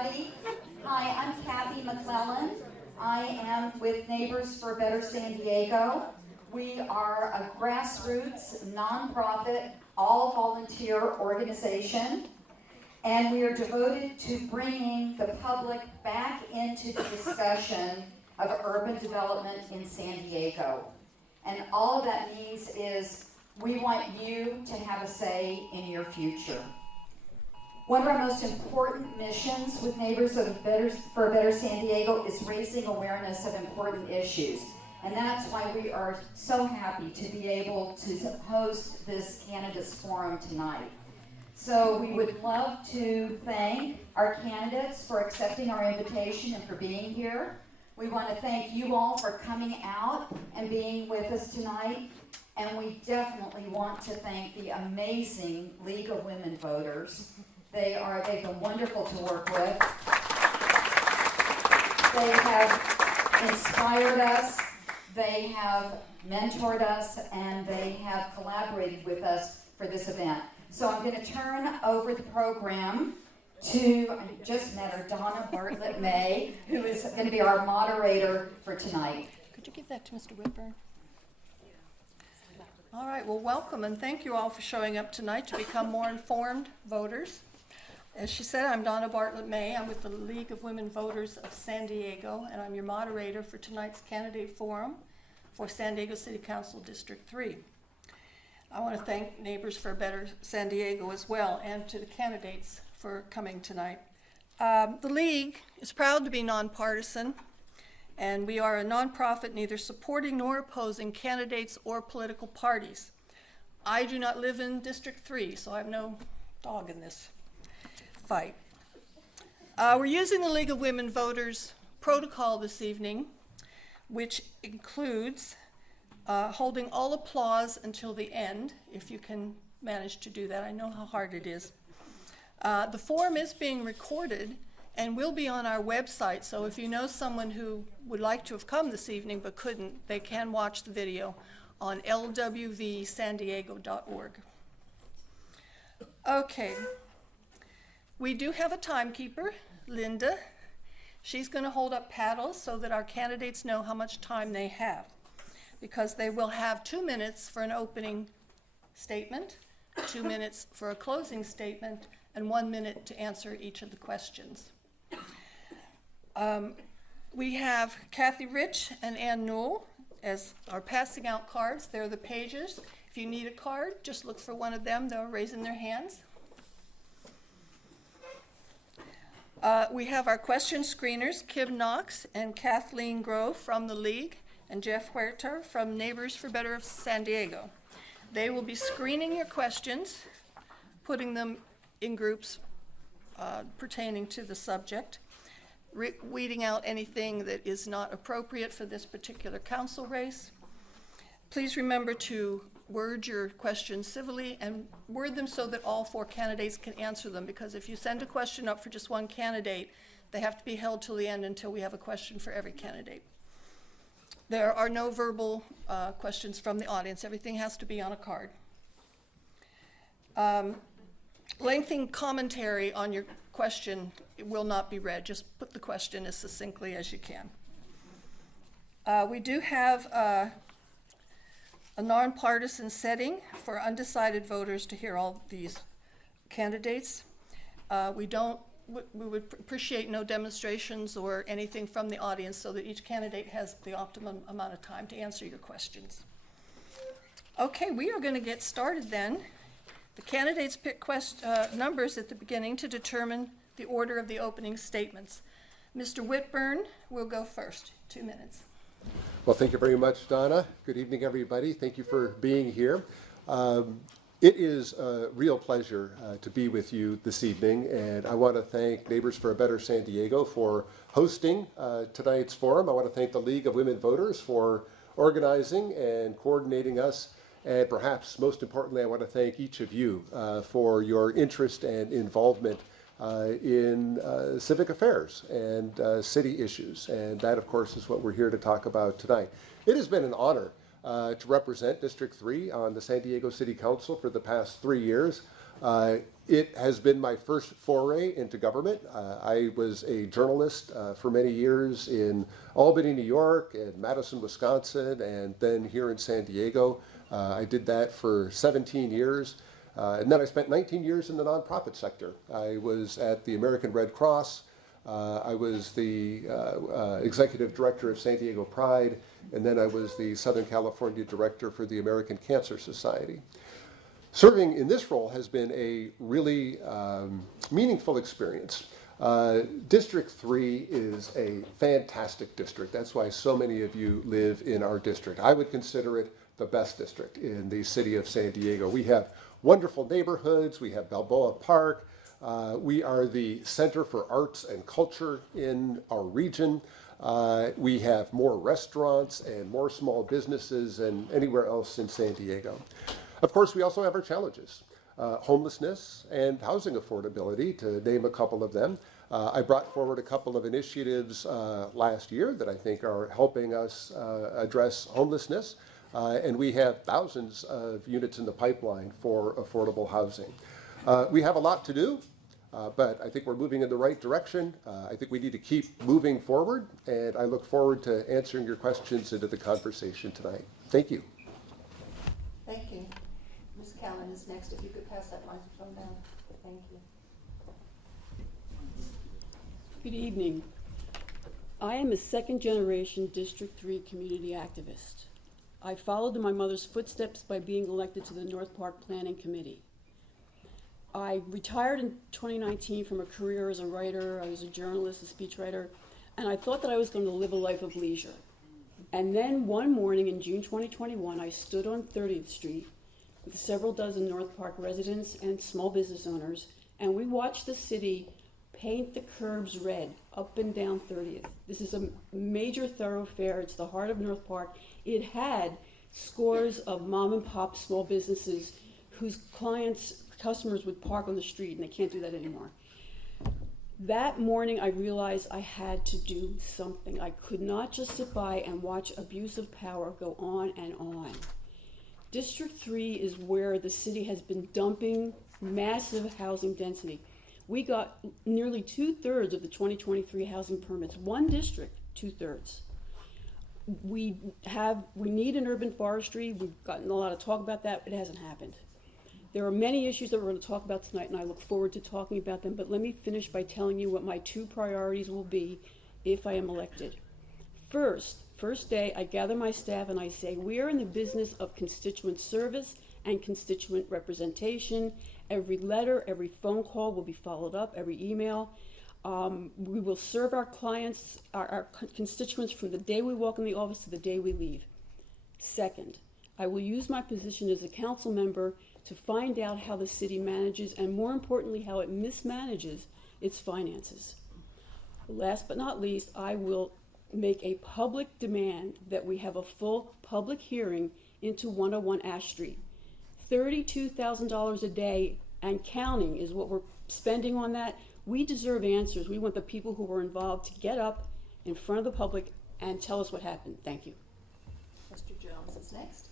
everybody. Hi, I'm Kathy McClellan. I am with Neighbors for a Better San Diego. We are a grassroots, nonprofit, all-volunteer organization, and we are devoted to bringing the public back into the discussion of urban development in San Diego. And all that means is we want you to have a say in your future. One of our most important missions with Neighbors for a Better San Diego is raising awareness of important issues. And that's why we are so happy to be able to host this candidates forum tonight. So we would love to thank our candidates for accepting our invitation and for being here. We want to thank you all for coming out and being with us tonight. And we definitely want to thank the amazing League of Women Voters. They've been wonderful to work with. They have inspired us, they have mentored us, and they have collaborated with us for this event. So I'm going to turn over the program to, I just met her, Donna Bartlett-May, who is going to be our moderator for tonight. Could you give that to Mr. Whitburn? All right, well, welcome, and thank you all for showing up tonight to become more informed voters. As she said, I'm Donna Bartlett-May. I'm with the League of Women Voters of San Diego, and I'm your moderator for tonight's candidate forum for San Diego City Council District 3. I want to thank Neighbors for a Better San Diego as well, and to the candidates for coming tonight. The League is proud to be nonpartisan, and we are a nonprofit neither supporting nor opposing candidates or political parties. I do not live in District 3, so I have no dog in this fight. We're using the League of Women Voters protocol this evening, which includes holding all applause until the end, if you can manage to do that. I know how hard it is. The forum is being recorded and will be on our website, so if you know someone who would like to have come this evening but couldn't, they can watch the video on lwvsandiego.org. Okay. We do have a timekeeper, Linda. She's going to hold up paddles so that our candidates know how much time they have, because they will have 2 minutes for an opening statement, 2 minutes for a closing statement, and 1 minute to answer each of the questions. We have Kathy Rich and Ann Newell as are passing out cards. They're the pages. If you need a card, just look for one of them. They're raising their hands. We have our question screeners, Kim Knox and Kathleen Grove from the League, and Jeff Huerta from Neighbors for Better of San Diego. They will be screening your questions, putting them in groups pertaining to the subject, weeding out anything that is not appropriate for this particular council race. Please remember to word your questions civilly and word them so that all 4 candidates can answer them, because if you send a question up for just one candidate, they have to be held till the end until we have a question for every candidate. There are no verbal questions from the audience. Everything has to be on a card. Lengthy commentary on your question will not be read. Just put the question as succinctly as you can. We do have a nonpartisan setting for undecided voters to hear all these candidates. We would appreciate no demonstrations or anything from the audience so that each candidate has the optimum amount of time to answer your questions. Okay, we are going to get started then. The candidates pick numbers at the beginning to determine the order of the opening statements. Mr. Whitburn will go first. 2 minutes. Well, thank you very much, Donna. Good evening, everybody. Thank you for being here. It is a real pleasure to be with you this evening, and I want to thank Neighbors for a Better San Diego for hosting tonight's forum. I want to thank the League of Women Voters for organizing and coordinating us, and perhaps most importantly, I want to thank each of you for your interest and involvement in civic affairs and city issues, and that, of course, is what we're here to talk about tonight. It has been an honor to represent District 3 on the San Diego City Council for the past 3 years. It has been my first foray into government. I was a journalist for many years in Albany, New York, and Madison, Wisconsin, and then here in San Diego. I did that for 17 years. And then I spent 19 years in the nonprofit sector. I was at the American Red Cross. I was the executive director of San Diego Pride, and then I was the Southern California director for the American Cancer Society. Serving in this role has been a really meaningful experience. District 3 is a fantastic district. That's why so many of you live in our district. I would consider it the best district in the city of San Diego. We have wonderful neighborhoods. We have Balboa Park. We are the center for arts and culture in our region. We have more restaurants and more small businesses than anywhere else in San Diego. Of course, we also have our challenges, homelessness and housing affordability, to name a couple of them. I brought forward a couple of initiatives last year that I think are helping us address homelessness, and we have thousands of units in the pipeline for affordable housing. We have a lot to do, but I think we're moving in the right direction. I think we need to keep moving forward, and I look forward to answering your questions into the conversation tonight. Thank you. Thank you. Ms. Callan is next. If you could pass that microphone down. Thank you. Good evening. I am a second-generation District 3 community activist. I followed in my mother's footsteps by being elected to the North Park Planning Committee. I retired in 2019 from a career as a writer. I was a journalist, a speechwriter, and I thought that I was going to live a life of leisure. And then one morning in June 2021, I stood on 30th Street with several dozen North Park residents and small business owners, and we watched the city paint the curbs red up and down 30th. This is a major thoroughfare. It's the heart of North Park. It had scores of mom and pop small businesses whose customers would park on the street, and they can't do that anymore. That morning, I realized I had to do something. I could not just sit by and watch abuse of power go on and on. District 3 is where the city has been dumping massive housing density. We got nearly 2/3 of the 2023 housing permits. One district, 2/3. We need an urban forestry. We've gotten a lot of talk about that. It hasn't happened. There are many issues that we're going to talk about tonight, and I look forward to talking about them, but let me finish by telling you what my 2 priorities will be if I am elected. First day, I gather my staff and I say, we are in the business of constituent service and constituent representation. Every letter, every phone call will be followed up, every email. We will serve our clients, our constituents, from the day we walk in the office to the day we leave. Second, I will use my position as a council member to find out how the city manages, and more importantly, how it mismanages its finances. Last but not least, I will make a public demand that we have a full public hearing into 101 Ash Street. $32,000 a day and counting is what we're spending on that. We deserve answers. We want the people who were involved to get up in front of the public and tell us what happened. Thank you. Mr. Jones is next.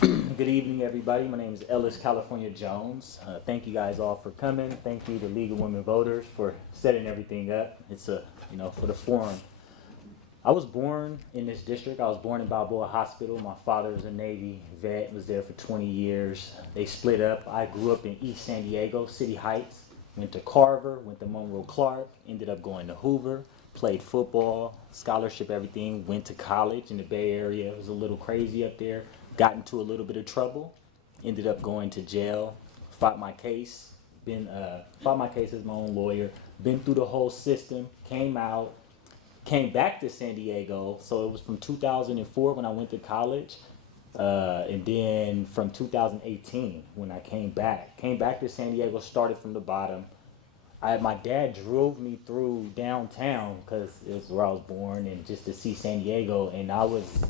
Good evening, everybody. My name is Ellis California Jones. Thank you guys all for coming. Thank you to League of Women Voters for setting everything up. It's for the forum. I was born in this district. I was born in Balboa Hospital. My father was a Navy vet, was there for 20 years. They split up. I grew up in East San Diego, City Heights. Went to Carver, went to Monroe Clark, ended up going to Hoover, played football, scholarship, everything. Went to college in the Bay Area. It was a little crazy up there. Got into a little bit of trouble. Ended up going to jail. Fought my case. Fought my case as my own lawyer. Been through the whole system. Came out. Came back to San Diego. So it was from 2004 when I went to college. And then from 2018 when I came back to San Diego, started from the bottom. My dad drove me through downtown because it was where I was born, and just to see San Diego, and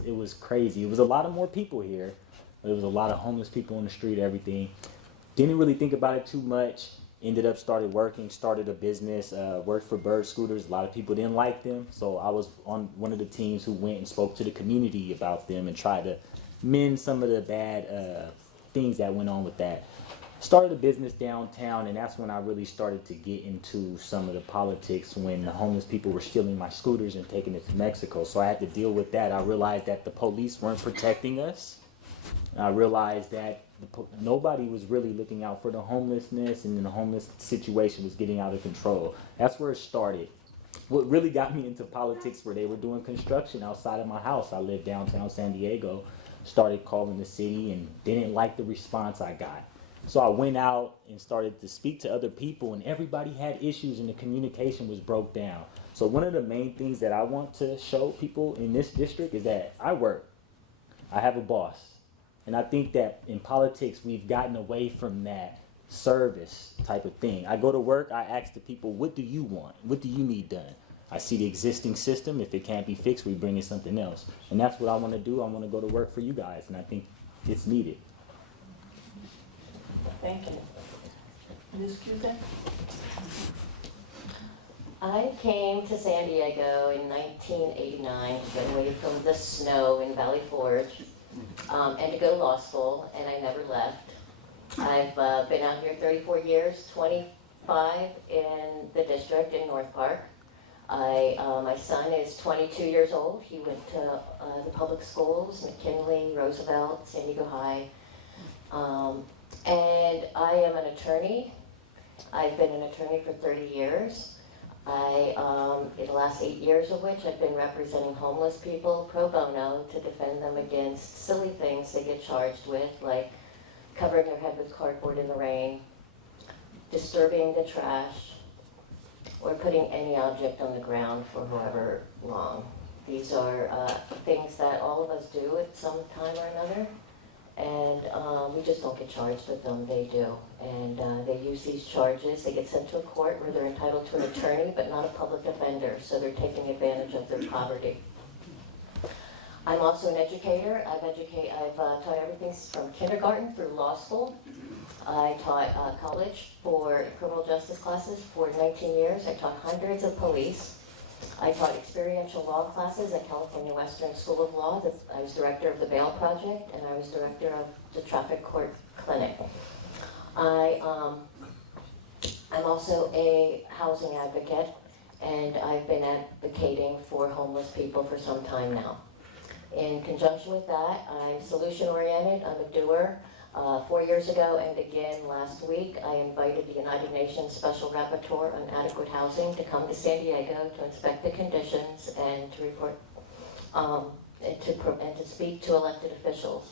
it was crazy. It was a lot of more people here. There was a lot of homeless people on the street, everything. Didn't really think about it too much. Ended up started a business, worked for Bird Scooters. A lot of people didn't like them, so I was on one of the teams who went and spoke to the community about them and tried to mend some of the bad things that went on with that. started a business downtown, and that's when I really started to get into some of the politics when the homeless people were stealing my scooters and taking it to Mexico. So I had to deal with that. I realized that the police weren't protecting us. I realized that nobody was really looking out for the homelessness, and then the homeless situation was getting out of control. That's where it started. What really got me into politics were they were doing construction outside of my house. I lived downtown San Diego, started calling the city and didn't like the response I got. So I went out and started to speak to other people, and everybody had issues and the communication was broke down. So one of the main things that I want to show people in this district is that I work. I have a boss. And I think that in politics, we've gotten away from that service type of thing. I go to work, I ask the people, what do you want? What do you need done? I see the existing system. If it can't be fixed, we bring in something else. And that's what I want to do. I want to go to work for you guys, and I think it's needed. Thank you. Ms. Cusack? I came to San Diego in 1989 to get away from the snow in Valley Forge and to go to law school, and I never left. I've been out here 34 years, 25 in the district in North Park. My son is 22 years old. He went to the public schools, McKinley, Roosevelt, San Diego High. And I am an attorney. I've been an attorney for 30 years. In the last 8 years of which I've been representing homeless people pro bono to defend them against silly things they get charged with, like covering their head with cardboard in the rain, disturbing the trash, or putting any object on the ground for however long. These are things that all of us do at some time or another, and we just don't get charged with them. They do, and they use these charges. They get sent to a court where they're entitled to an attorney, but not a public defender, so they're taking advantage of their poverty. I'm also an educator. I've taught everything from kindergarten through law school. I taught college for criminal justice classes for 19 years. I taught hundreds of police. I taught experiential law classes at California Western School of Law. I was director of the Bail Project, and I was director of the Traffic Court Clinic. I'm also a housing advocate, and I've been advocating for homeless people for some time now. In conjunction with that, I'm solution-oriented. I'm a doer. 4 years ago and again last week, I invited the United Nations Special Rapporteur on Adequate Housing to come to San Diego to inspect the conditions and to report and to speak to elected officials.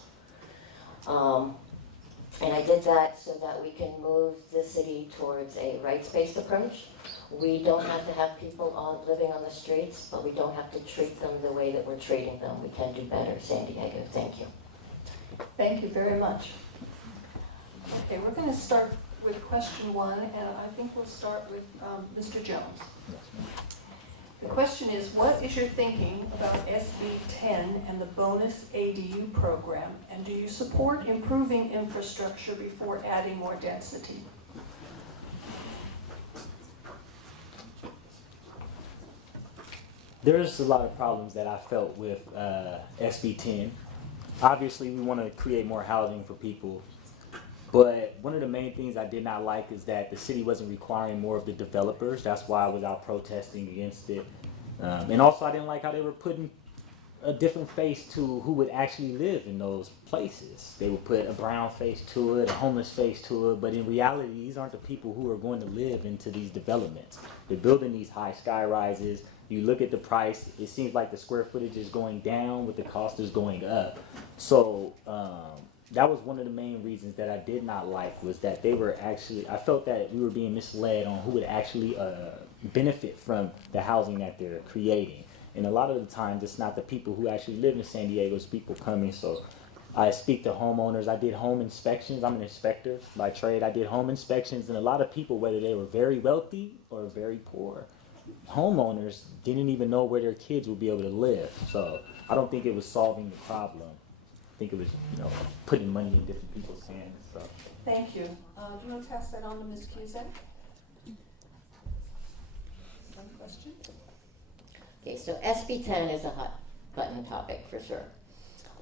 And I did that so that we can move the city towards a rights-based approach. We don't have to have people living on the streets, but we don't have to treat them the way that we're treating them. We can do better, San Diego. Thank you. Thank you very much. Okay, we're going to start with question one, and I think we'll start with Mr. Jones. The question is, what is your thinking about SB 10 and the bonus ADU program, and do you support improving infrastructure before adding more density? There's a lot of problems that I felt with SB 10. Obviously, we want to create more housing for people, but one of the main things I did not like is that the city wasn't requiring more of the developers. That's why I was out protesting against it. And also, I didn't like how they were putting a different face to who would actually live in those places. They would put a brown face to it, a homeless face to it, but in reality, these aren't the people who are going to live into these developments. They're building these high sky rises. You look at the price, it seems like the square footage is going down, but the cost is going up. So that was one of the main reasons that I did not like, was that they were actually, I felt that we were being misled on who would actually benefit from the housing that they're creating. And a lot of the times, it's not the people who actually live in San Diego, it's people coming. So I speak to homeowners. I did home inspections. I'm an inspector by trade. I did home inspections, and a lot of people, whether they were very wealthy or very poor, homeowners didn't even know where their kids would be able to live. So I don't think it was solving the problem. I think it was, putting money in different people's hands. So. Thank you. Do you want to pass that on to Ms. Cusack? One question? Okay, so SB 10 is a hot button topic for sure.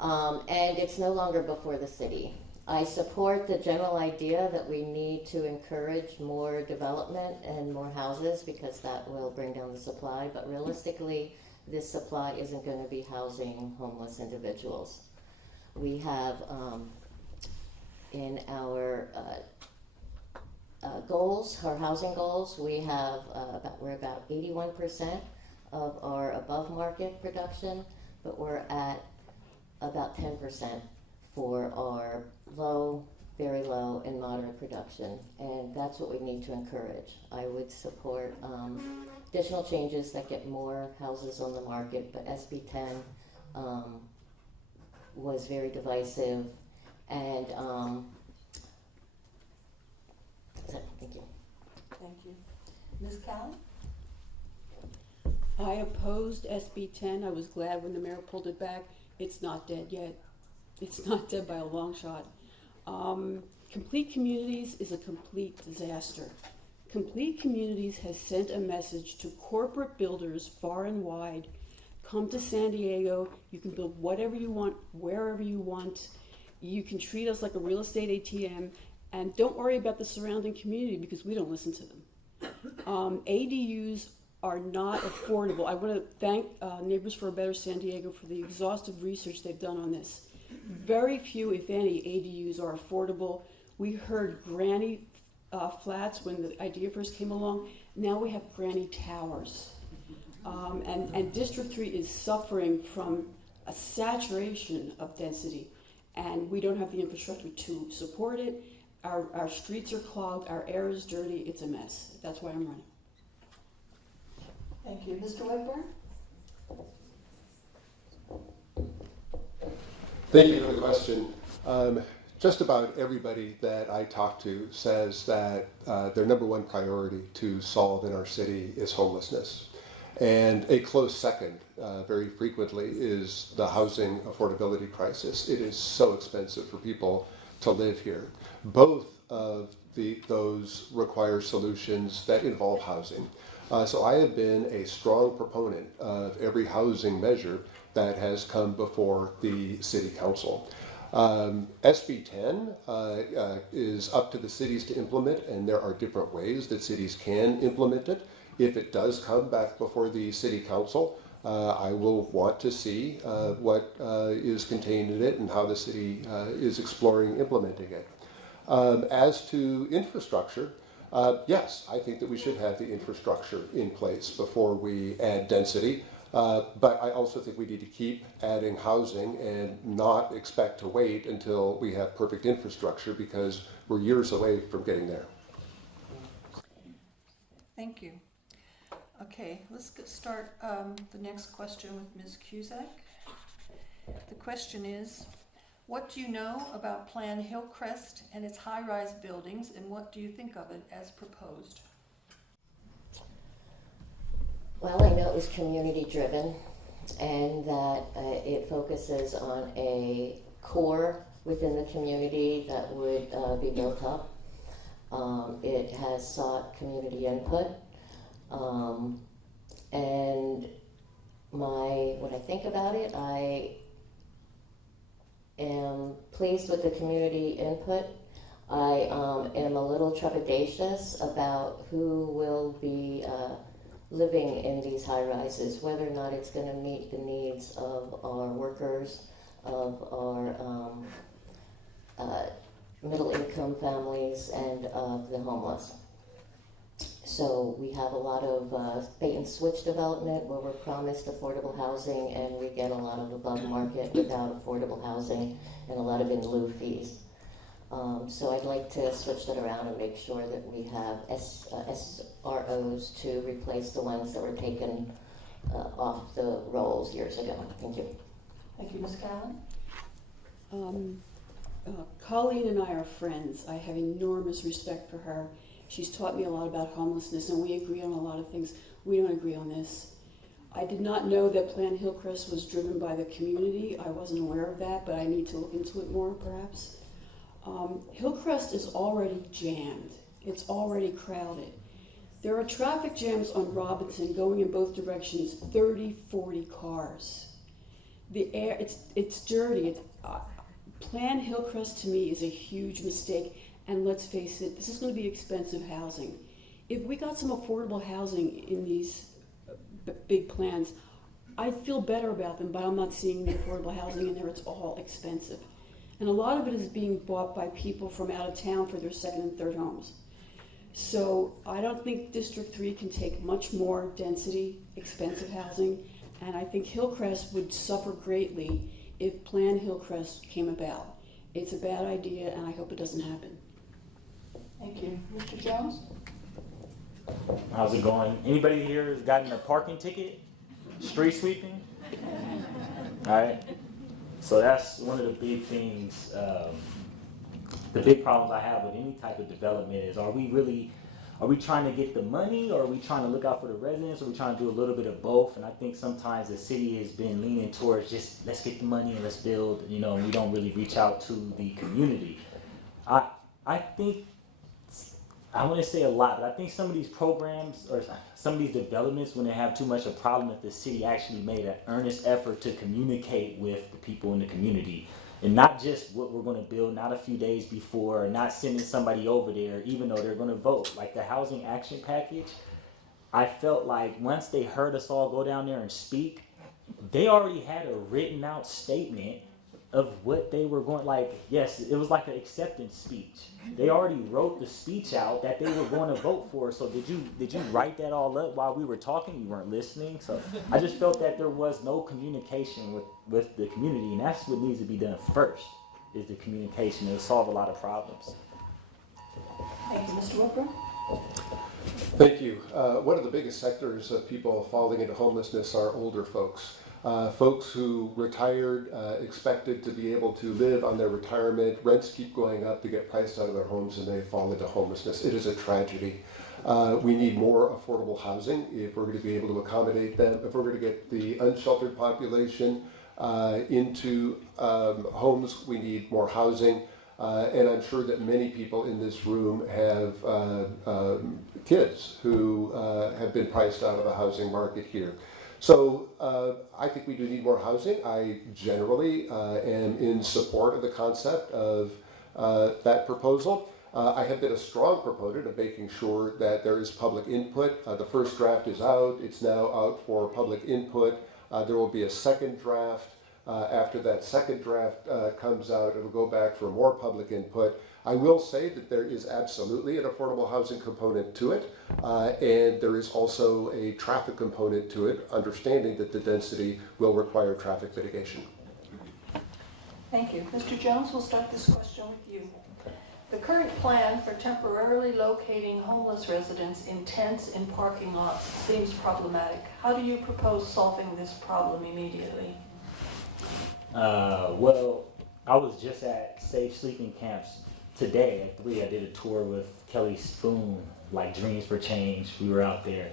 And it's no longer before the city. I support the general idea that we need to encourage more development and more houses because that will bring down the supply, but realistically, this supply isn't going to be housing homeless individuals. We have in our goals, our housing goals, we have we're about 81% of our above market production, but we're at about 10% for our low, very low, and moderate production, and that's what we need to encourage. I would support additional changes that get more houses on the market, but SB 10 was very divisive, and thank you. Thank you. Ms. Callan? I opposed SB 10. I was glad when the mayor pulled it back. It's not dead yet. It's not dead by a long shot. Complete Communities is a complete disaster. Complete Communities has sent a message to corporate builders far and wide. Come to San Diego. You can build whatever you want, wherever you want. You can treat us like a real estate ATM. And don't worry about the surrounding community because we don't listen to them. ADUs are not affordable. I want to thank Neighbors for a Better San Diego for the exhaustive research they've done on this. Very few, if any, ADUs are affordable. We heard granny flats when the idea first came along. Now we have granny towers. And District 3 is suffering from a saturation of density, and we don't have the infrastructure to support it. Our streets are clogged, our air is dirty, it's a mess. That's why I'm running. Thank you. Mr. Whitburn? Thank you for the question. Just about everybody that I talk to says that their number one priority to solve in our city is homelessness. And a close second, very frequently, is the housing affordability crisis. It is so expensive for people to live here. Both of those require solutions that involve housing. So I have been a strong proponent of every housing measure that has come before the City Council. SB 10 is up to the cities to implement, and there are different ways that cities can implement it. If it does come back before the City Council, I will want to see what is contained in it and how the city is exploring implementing it. As to infrastructure, yes, I think that we should have the infrastructure in place before we add density. But I also think we need to keep adding housing and not expect to wait until we have perfect infrastructure because we're years away from getting there. Thank you. Okay, let's start the next question with Ms. Cusack. The question is, what do you know about Plan Hillcrest and its high-rise buildings, and what do you think of it as proposed? Well, I know it was community-driven and that it focuses on a core within the community that would be built up. It has sought community input. And when I think about it, I am pleased with the community input. I am a little trepidatious about who will be living in these high rises, whether or not it's going to meet the needs of our workers, of our middle income families, and of the homeless. So we have a lot of bait and switch development where we're promised affordable housing and we get a lot of above market without affordable housing and a lot of in lieu fees. So I'd like to switch that around and make sure that we have SROs to replace the ones that were taken off the rolls years ago. Thank you. Thank you, Ms. Callan. Colleen and I are friends. I have enormous respect for her. She's taught me a lot about homelessness, and we agree on a lot of things. We don't agree on this. I did not know that Plan Hillcrest was driven by the community. I wasn't aware of that, but I need to look into it more, perhaps. Hillcrest is already jammed. It's already crowded. There are traffic jams on Robinson going in both directions, 30, 40 cars. The air, it's dirty. Plan Hillcrest to me is a huge mistake, and let's face it, this is going to be expensive housing. If we got some affordable housing in these big plans, I'd feel better about them, but I'm not seeing the affordable housing in there. It's all expensive. And a lot of it is being bought by people from out of town for their second and third homes. So I don't think District 3 can take much more density, expensive housing, and I think Hillcrest would suffer greatly if Plan Hillcrest came about. It's a bad idea, and I hope it doesn't happen. Thank you. Mr. Jones? How's it going? Anybody here has gotten a parking ticket? Street sweeping? All right. So that's one of the big things, the big problems I have with any type of development is, are we trying to get the money, or are we trying to look out for the residents, or are we trying to do a little bit of both? And I think sometimes the city has been leaning towards just, let's get the money and let's build, and we don't really reach out to the community. I think, I want to say a lot, but I think some of these programs or some of these developments, when they have too much a problem, if the city actually made an earnest effort to communicate with the people in the community, and not just what we're going to build, not a few days before, or not sending somebody over there, even though they're going to vote. Like the housing action package, I felt like once they heard us all go down there and speak, they already had a written out statement of what they were going, like, yes, it was like an acceptance speech. They already wrote the speech out that they were going to vote for. So did you write that all up while we were talking? You weren't listening. So I just felt that there was no communication with the community, and that's what needs to be done first, is the communication. It'll solve a lot of problems. Thank you. Mr. Whitburn? Thank you. One of the biggest sectors of people falling into homelessness are older folks. Folks who retired, expected to be able to live on their retirement. Rents keep going up to get priced out of their homes, and they fall into homelessness. It is a tragedy. We need more affordable housing if we're going to be able to accommodate them. If we're going to get the unsheltered population into homes, we need more housing. And I'm sure that many people in this room have kids who have been priced out of the housing market here. So I think we do need more housing. I generally am in support of the concept of that proposal. I have been a strong proponent of making sure that there is public input. The first draft is out. It's now out for public input. There will be a second draft. After that second draft comes out, it'll go back for more public input. I will say that there is absolutely an affordable housing component to it, and there is also a traffic component to it, understanding that the density will require traffic mitigation. Thank you. Mr. Jones, we'll start this question with you. The current plan for temporarily locating homeless residents in tents in parking lots seems problematic. How do you propose solving this problem immediately? Well, I was just at Safe Sleeping Camps today at 3. I did a tour with Kelly Spoon, like Dreams for Change. We were out there.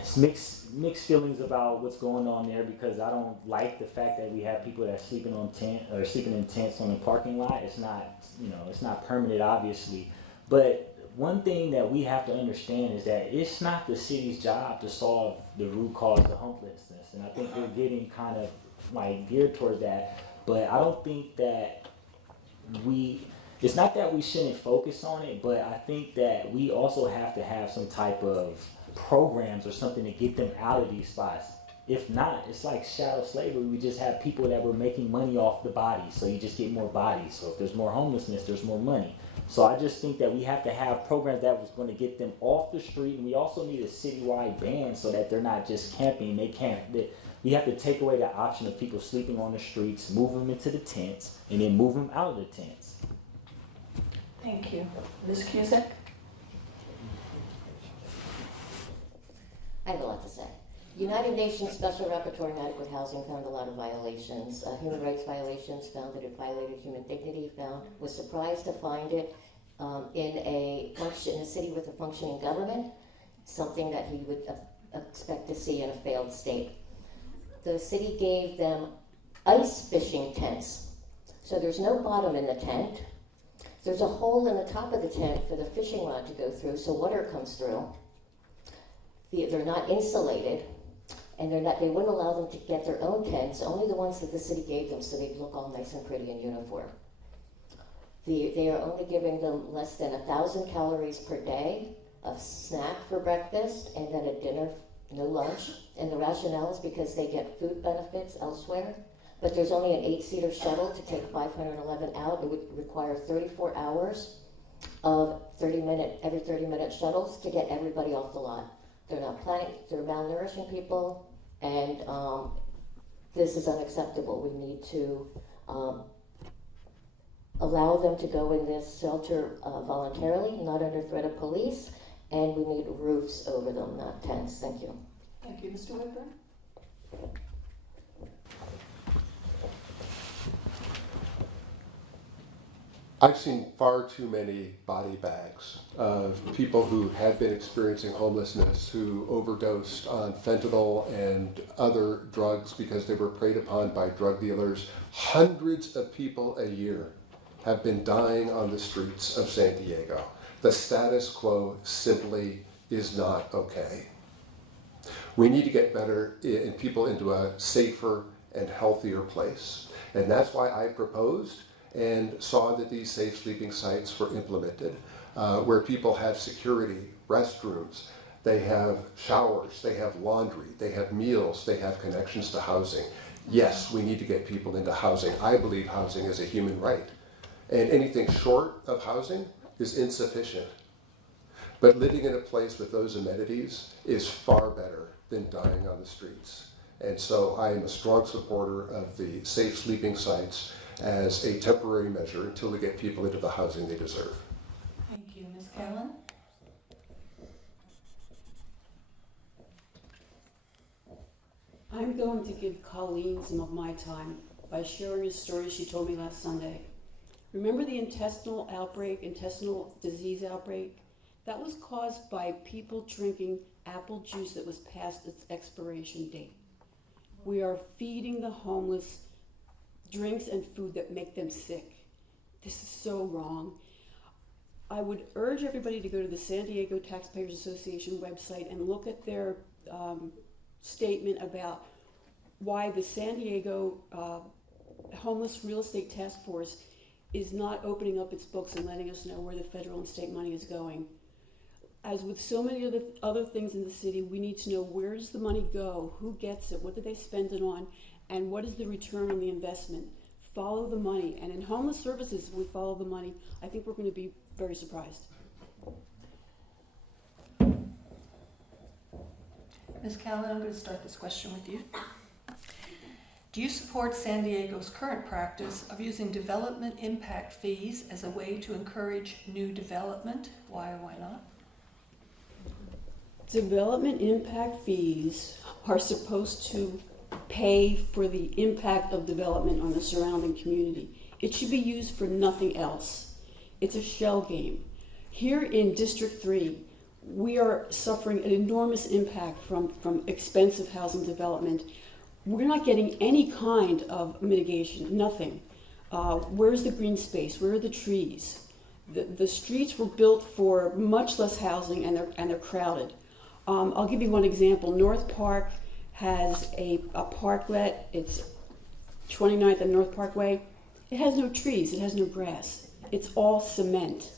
It's mixed feelings about what's going on there, because I don't like the fact that we have people that are sleeping in tents on the parking lot. It's not, it's not permanent, obviously. But one thing that we have to understand is that it's not the city's job to solve the root cause of homelessness, and I think we're getting kind of like geared towards that. But I don't think that it's not that we shouldn't focus on it, but I think that we also have to have some type of programs or something to get them out of these spots. If not, it's like shadow slavery. We just have people that were making money off the bodies, so you just get more bodies. So if there's more homelessness, there's more money. So I just think that we have to have programs that was going to get them off the street, and we also need a citywide ban so that they're not just camping. We have to take away the option of people sleeping on the streets, move them into the tents, and then move them out of the tents. Thank you. Ms. Cusack? I have a lot to say. United Nations Special Rapporteur on Adequate Housing found a lot of violations. Human rights violations, found that it violated human dignity, was surprised to find it in a city with a functioning government, something that he would expect to see in a failed state. The city gave them ice fishing tents. So there's no bottom in the tent. There's a hole in the top of the tent for the fishing rod to go through so water comes through. They're not insulated. and they wouldn't allow them to get their own tents, only the ones that the city gave them, so they'd look all nice and pretty in uniform. They are only giving them less than 1,000 calories per day of snack for breakfast, and then a dinner, no lunch. And the rationale is because they get food benefits elsewhere, but there's only an 8-seater shuttle to take 511 out. It would require 34 hours of every 30-minute shuttles to get everybody off the lot. They're not planning, they're malnourishing people, and this is unacceptable. We need to allow them to go in this shelter voluntarily, not under threat of police, and we need roofs over them, not tents. Thank you. Thank you, Mr. Whitburn. I've seen far too many body bags of people who had been experiencing homelessness, who overdosed on fentanyl and other drugs because they were preyed upon by drug dealers. Hundreds of people a year have been dying on the streets of San Diego. The status quo simply is not okay. We need to get people into a safer and healthier place. And that's why I proposed and saw that these safe sleeping sites were implemented, where people have security, restrooms, they have showers, they have laundry, they have meals, they have connections to housing. Yes, we need to get people into housing. I believe housing is a human right. And anything short of housing is insufficient. But living in a place with those amenities is far better than dying on the streets. And so I am a strong supporter of the safe sleeping sites as a temporary measure until we get people into the housing they deserve. Thank you, Ms. Callan. I'm going to give Colleen some of my time by sharing a story she told me last Sunday. Remember the intestinal disease outbreak? That was caused by people drinking apple juice that was past its expiration date. We are feeding the homeless drinks and food that make them sick. This is so wrong. I would urge everybody to go to the San Diego Taxpayers Association website and look at their statement about why the San Diego Homeless Real Estate Task Force is not opening up its books and letting us know where the federal and state money is going. As with so many of the other things in the city, we need to know, where does the money go, who gets it, what do they spend it on, and what is the return on the investment? Follow the money. And in homeless services, if we follow the money, I think we're going to be very surprised. Ms. Callan, I'm going to start this question with you. Do you support San Diego's current practice of using development impact fees as a way to encourage new development? Why or why not? Development impact fees are supposed to pay for the impact of development on the surrounding community. It should be used for nothing else. It's a shell game. Here in District 3, we are suffering an enormous impact from expensive housing development. We're not getting any kind of mitigation, nothing. Where's the green space? Where are the trees? The streets were built for much less housing, and they're crowded. I'll give you one example. North Park has a parklet. It's 29th and North Parkway. It has no trees. It has no grass. It's all cement.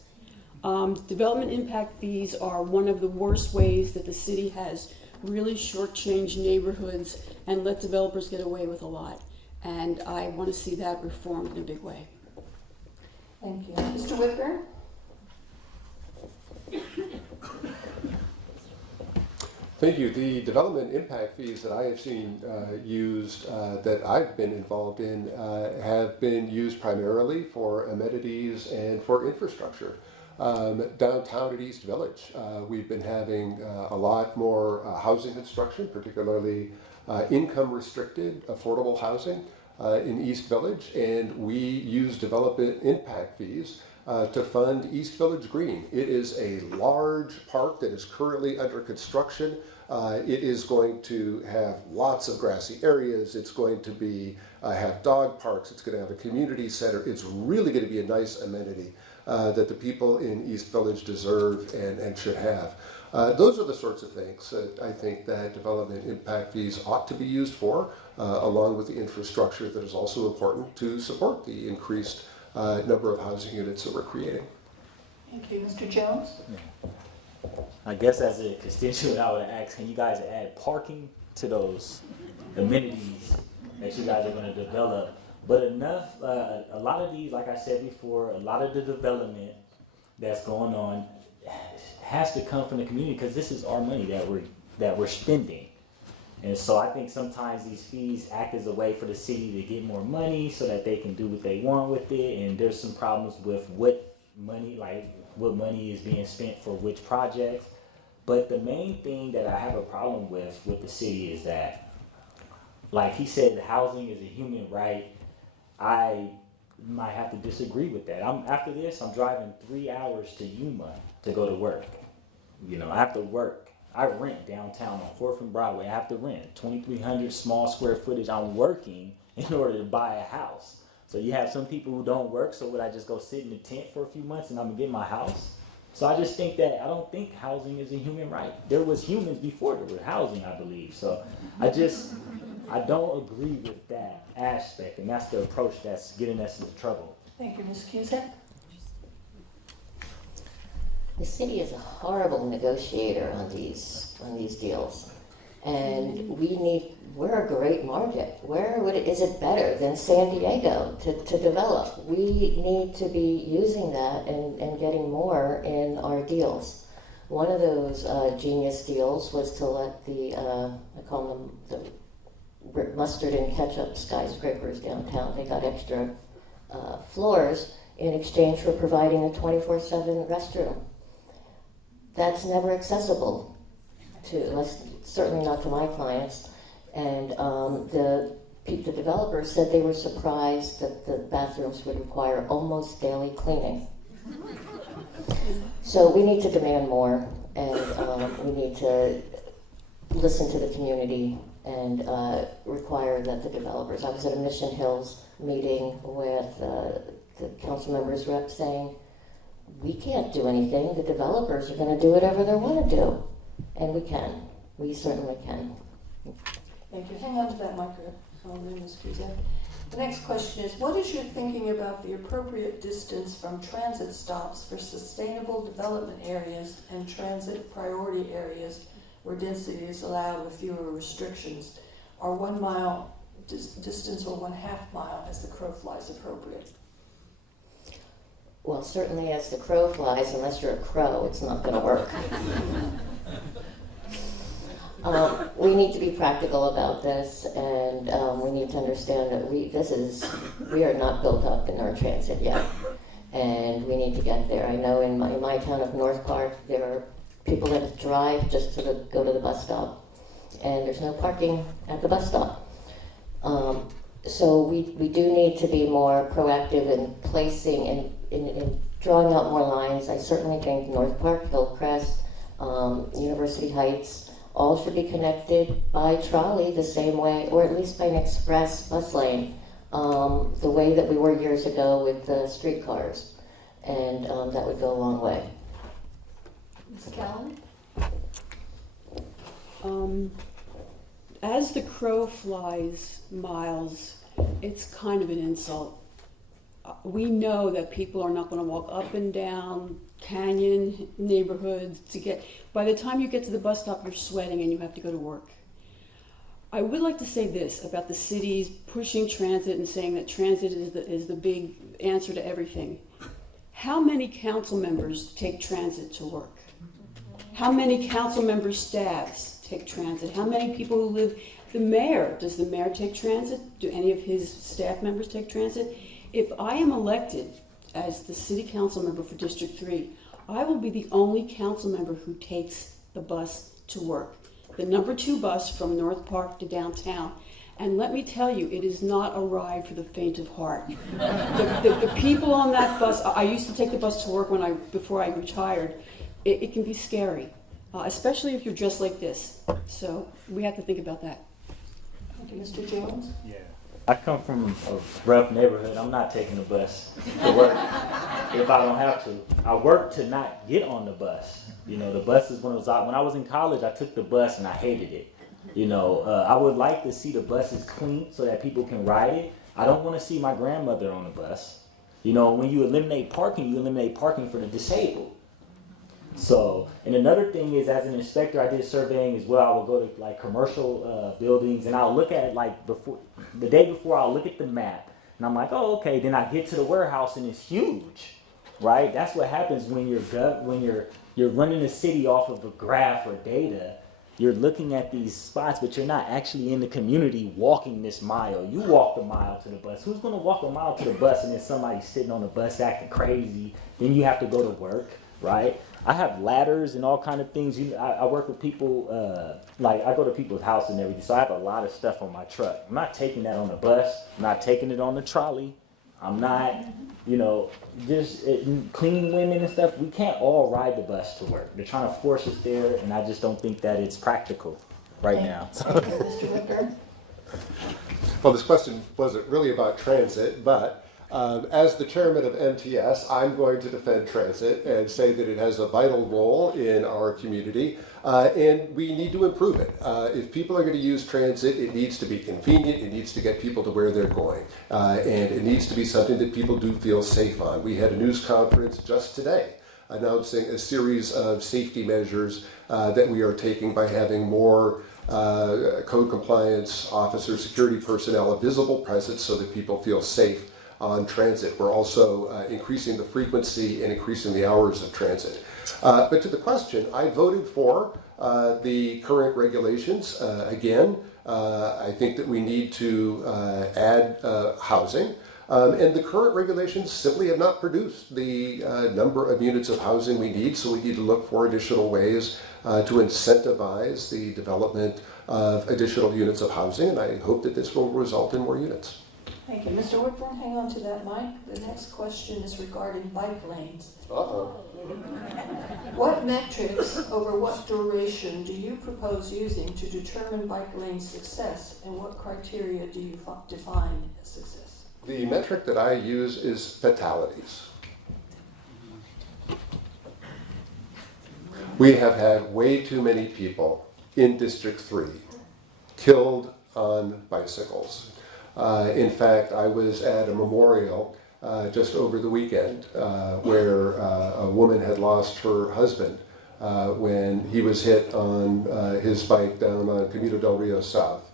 Development impact fees are one of the worst ways that the city has really shortchanged neighborhoods and let developers get away with a lot. And I want to see that reformed in a big way. Thank you. Mr. Whitburn? Thank you. The development impact fees that I have seen used, that I've been involved in, have been used primarily for amenities and for infrastructure. Downtown at East Village, we've been having a lot more housing construction, particularly income restricted, affordable housing in East Village, and we use development impact fees to fund East Village Green. It is a large park that is currently under construction. It is going to have lots of grassy areas. It's going to be have dog parks. It's going to have a community center. It's really going to be a nice amenity. that the people in East Village deserve and should have. Those are the sorts of things that I think that development impact fees ought to be used for, along with the infrastructure that is also important to support the increased number of housing units that we're creating. Thank you. Mr. Jones? I guess as a constituent, I would ask, can you guys add parking to those amenities that you guys are going to develop? But enough, a lot of these, like I said before, a lot of the development that's going on has to come from the community, because this is our money that we're spending. And so I think sometimes these fees act as a way for the city to get more money so that they can do what they want with it. And there's some problems with what money is being spent for which projects. But the main thing that I have a problem with the city is that, like he said, housing is a human right. I might have to disagree with that. After this, I'm driving 3 hours to Yuma to go to work. You know, I have to work. I rent downtown on 4th and Broadway. I have to rent 2,300 small square footage. I'm working in order to buy a house. So you have some people who don't work, so would I just go sit in a tent for a few months and I'm gonna get my house? So I just think that, I don't think housing is a human right. There was humans before there was housing, I believe. So I don't agree with that aspect, and that's the approach that's getting us into trouble. Thank you. Ms. Cusack? The city is a horrible negotiator on these deals. And we're a great market. Is it better than San Diego to develop? We need to be using that and getting more in our deals. One of those genius deals was to let I call them the mustard and ketchup skyscrapers downtown. They got extra floors in exchange for providing a 24/7 restroom. That's never accessible to us, certainly not to my clients. And the developers said they were surprised that the bathrooms would require almost daily cleaning. So we need to demand more, and we need to listen to the community and require that the developers. I was at a Mission Hills meeting with the council members rep saying, we can't do anything. The developers are going to do whatever they want to do. And we can. We certainly can. Thank you. Hang on to that microphone, Ms. Cusack. The next question is, what is your thinking about the appropriate distance from transit stops for sustainable development areas and transit priority areas where density is allowed with fewer restrictions? Are 1 mile distance or 1/2 mile as the crow flies appropriate? Well, certainly as the crow flies, unless you're a crow, it's not going to work. We need to be practical about this, and we need to understand that we are not built up in our transit yet, and we need to get there. I know in my town of North Park, there are people that drive just to go to the bus stop, and there's no parking at the bus stop. So we do need to be more proactive in placing in drawing out more lines. I certainly think North Park, Hillcrest, University Heights, all should be connected by trolley the same way, or at least by an express bus lane, the way that we were years ago with the streetcars. And that would go a long way. Ms. Callan? As the crow flies, Miles, it's kind of an insult. We know that people are not going to walk up and down canyon neighborhoods to get. By the time you get to the bus stop, you're sweating and you have to go to work. I would like to say this about the cities pushing transit and saying that transit is the big answer to everything. How many council members take transit to work? How many council members' staffs take transit? How many people who live? The mayor, does the mayor take transit? Do any of his staff members take transit? If I am elected as the city council member for District 3, I will be the only council member who takes the bus to work. The number 2 bus from North Park to downtown. And let me tell you, it is not a ride for the faint of heart. The people on that bus, I used to take the bus to work before I retired. It can be scary, especially if you're dressed like this. So we have to think about that. Thank you, Mr. Jones. Yeah. I come from a rough neighborhood. I'm not taking the bus to work if I don't have to. I work to not get on the bus. You know, the bus is when I was in college, I took the bus and I hated it. You know, I would like to see the buses clean so that people can ride it. I don't want to see my grandmother on the bus. You know, when you eliminate parking for the disabled. So, and another thing is, as an inspector, I did surveying as well. I would go to like commercial buildings, and I'll look at it like the day before. I'll look at the map, and I'm like, oh, okay. Then I get to the warehouse, and it's huge, right? That's what happens when you're running a city off of a graph or data. You're looking at these spots, but you're not actually in the community walking this mile. You walk the mile to the bus. Who's going to walk a mile to the bus, and then somebody's sitting on the bus acting crazy? Then you have to go to work, right? I have ladders and all kind of things. I work with people, like I go to people's houses and everything, so I have a lot of stuff on my truck. I'm not taking that on the bus. I'm not taking it on the trolley. I'm not, cleaning women and stuff. We can't all ride the bus to work. They're trying to force us there, and I just don't think that it's practical right now. Mr. Wicker? Well, this question wasn't really about transit, but as the chairman of MTS, I'm going to defend transit and say that it has a vital role in our community, and we need to improve it. If people are going to use transit, it needs to be convenient, it needs to get people to where they're going, and it needs to be something that people do feel safe on. We had a news conference just today announcing a series of safety measures that we are taking by having more code compliance officers, security personnel, a visible presence so that people feel safe on transit. We're also increasing the frequency and increasing the hours of transit. But to the question, I voted for the current regulations. Again, I think that we need to add housing. And the current regulations simply have not produced the number of units of housing we need, so we need to look for additional ways to incentivize the development of additional units of housing, and I hope that this will result in more units. Thank you. Mr. Whitburn, hang on to that mic. The next question is regarding bike lanes. Uh-oh. What metrics over what duration do you propose using to determine bike lane success, and what criteria do you define as success? The metric that I use is fatalities. We have had way too many people in District 3 killed on bicycles. In fact, I was at a memorial just over the weekend where a woman had lost her husband when he was hit on his bike down on Camino del Rio South.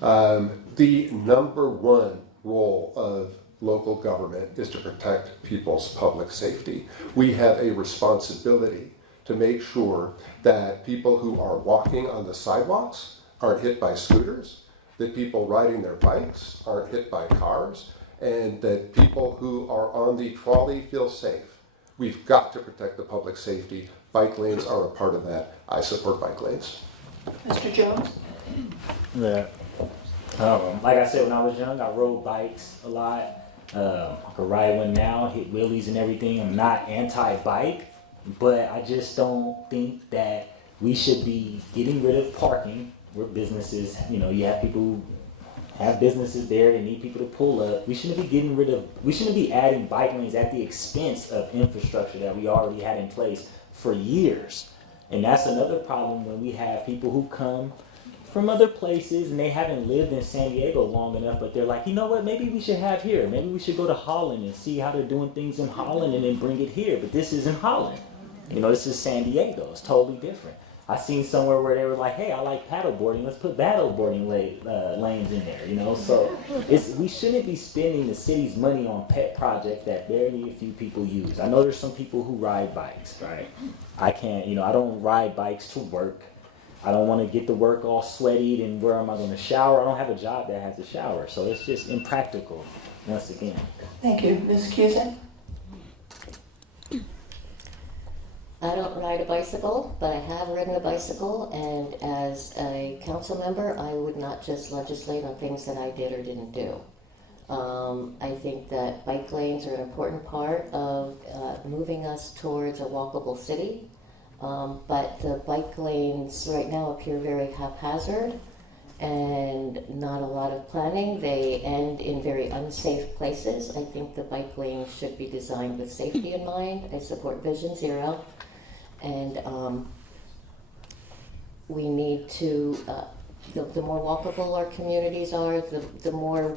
The number one role of local government is to protect people's public safety. We have a responsibility to make sure that people who are walking on the sidewalks aren't hit by scooters, that people riding their bikes aren't hit by cars, and that people who are on the trolley feel safe. We've got to protect the public safety. Bike lanes are a part of that. I support bike lanes. Mr. Jones? Yeah. Like I said, when I was young, I rode bikes a lot. I could ride one now, hit wheelies and everything. I'm not anti-bike, but I just don't think that we should be getting rid of parking where businesses, you have people who have businesses there, they need people to pull up. We shouldn't be adding bike lanes at the expense of infrastructure that we already had in place for years. And that's another problem when we have people who come from other places and they haven't lived in San Diego long enough, but they're like, you know what, maybe we should have here. Maybe we should go to Holland and see how they're doing things in Holland and then bring it here. But this isn't Holland. This is San Diego. It's totally different. I seen somewhere where they were like, hey, I like paddleboarding. Let's put paddleboarding lanes in there, So we shouldn't be spending the city's money on pet projects that barely a few people use. I know there's some people who ride bikes, right? I can't, I don't ride bikes to work. I don't want to get to work all sweaty, and where am I going to shower? I don't have a job that has a shower, so it's just impractical, once again. Thank you. Ms. Cusack? I don't ride a bicycle, but I have ridden a bicycle, and as a council member, I would not just legislate on things that I did or didn't do. I think that bike lanes are an important part of moving us towards a walkable city, but the bike lanes right now appear very haphazard, and not a lot of planning. They end in very unsafe places. I think the bike lanes should be designed with safety in mind. I support Vision Zero, and we need to, the more walkable our communities are, the more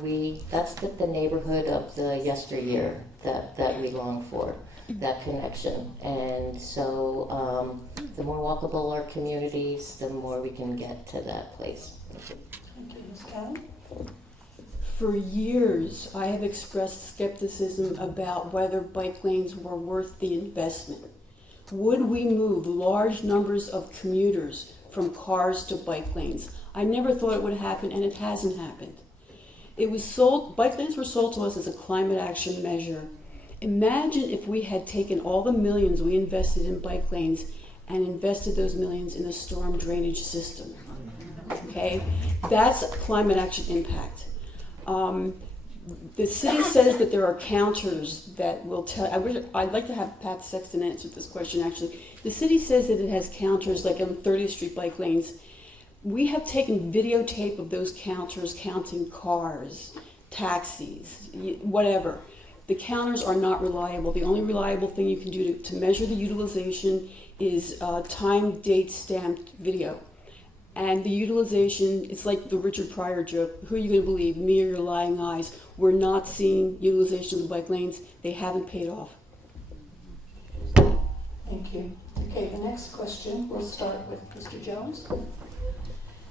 that's the neighborhood of the yesteryear that we long for, that connection. And so the more walkable our communities, the more we can get to that place. Thank you, Ms. Kelly. For years, I have expressed skepticism about whether bike lanes were worth the investment. Would we move large numbers of commuters from cars to bike lanes? I never thought it would happen, and it hasn't happened. Bike lanes were sold to us as a climate action measure. Imagine if we had taken all the millions we invested in bike lanes and invested those millions in a storm drainage system. Okay? That's climate action impact. The city says that there are counters that will tell. I'd like to have Pat Sexton answer this question, actually. The city says that it has counters, like on 30th Street bike lanes. We have taken videotape of those counters counting cars, taxis, whatever. The counters are not reliable. The only reliable thing you can do to measure the utilization is time, date, stamped video. And the utilization, it's like the Richard Pryor joke, who are you going to believe, me or your lying eyes? We're not seeing utilization of the bike lanes. They haven't paid off. Thank you. Okay, the next question, we'll start with Mr. Jones.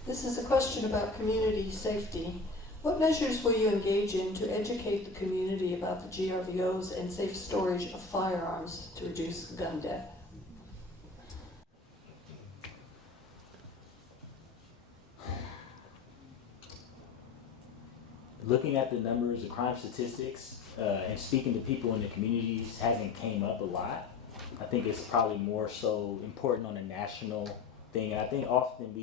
This is a question about community safety. What measures will you engage in to educate the community about the GRVOs and safe storage of firearms to reduce gun death? Looking at the numbers, the crime statistics, and speaking to people in the communities hasn't came up a lot. I think it's probably more so important on a national thing. I think often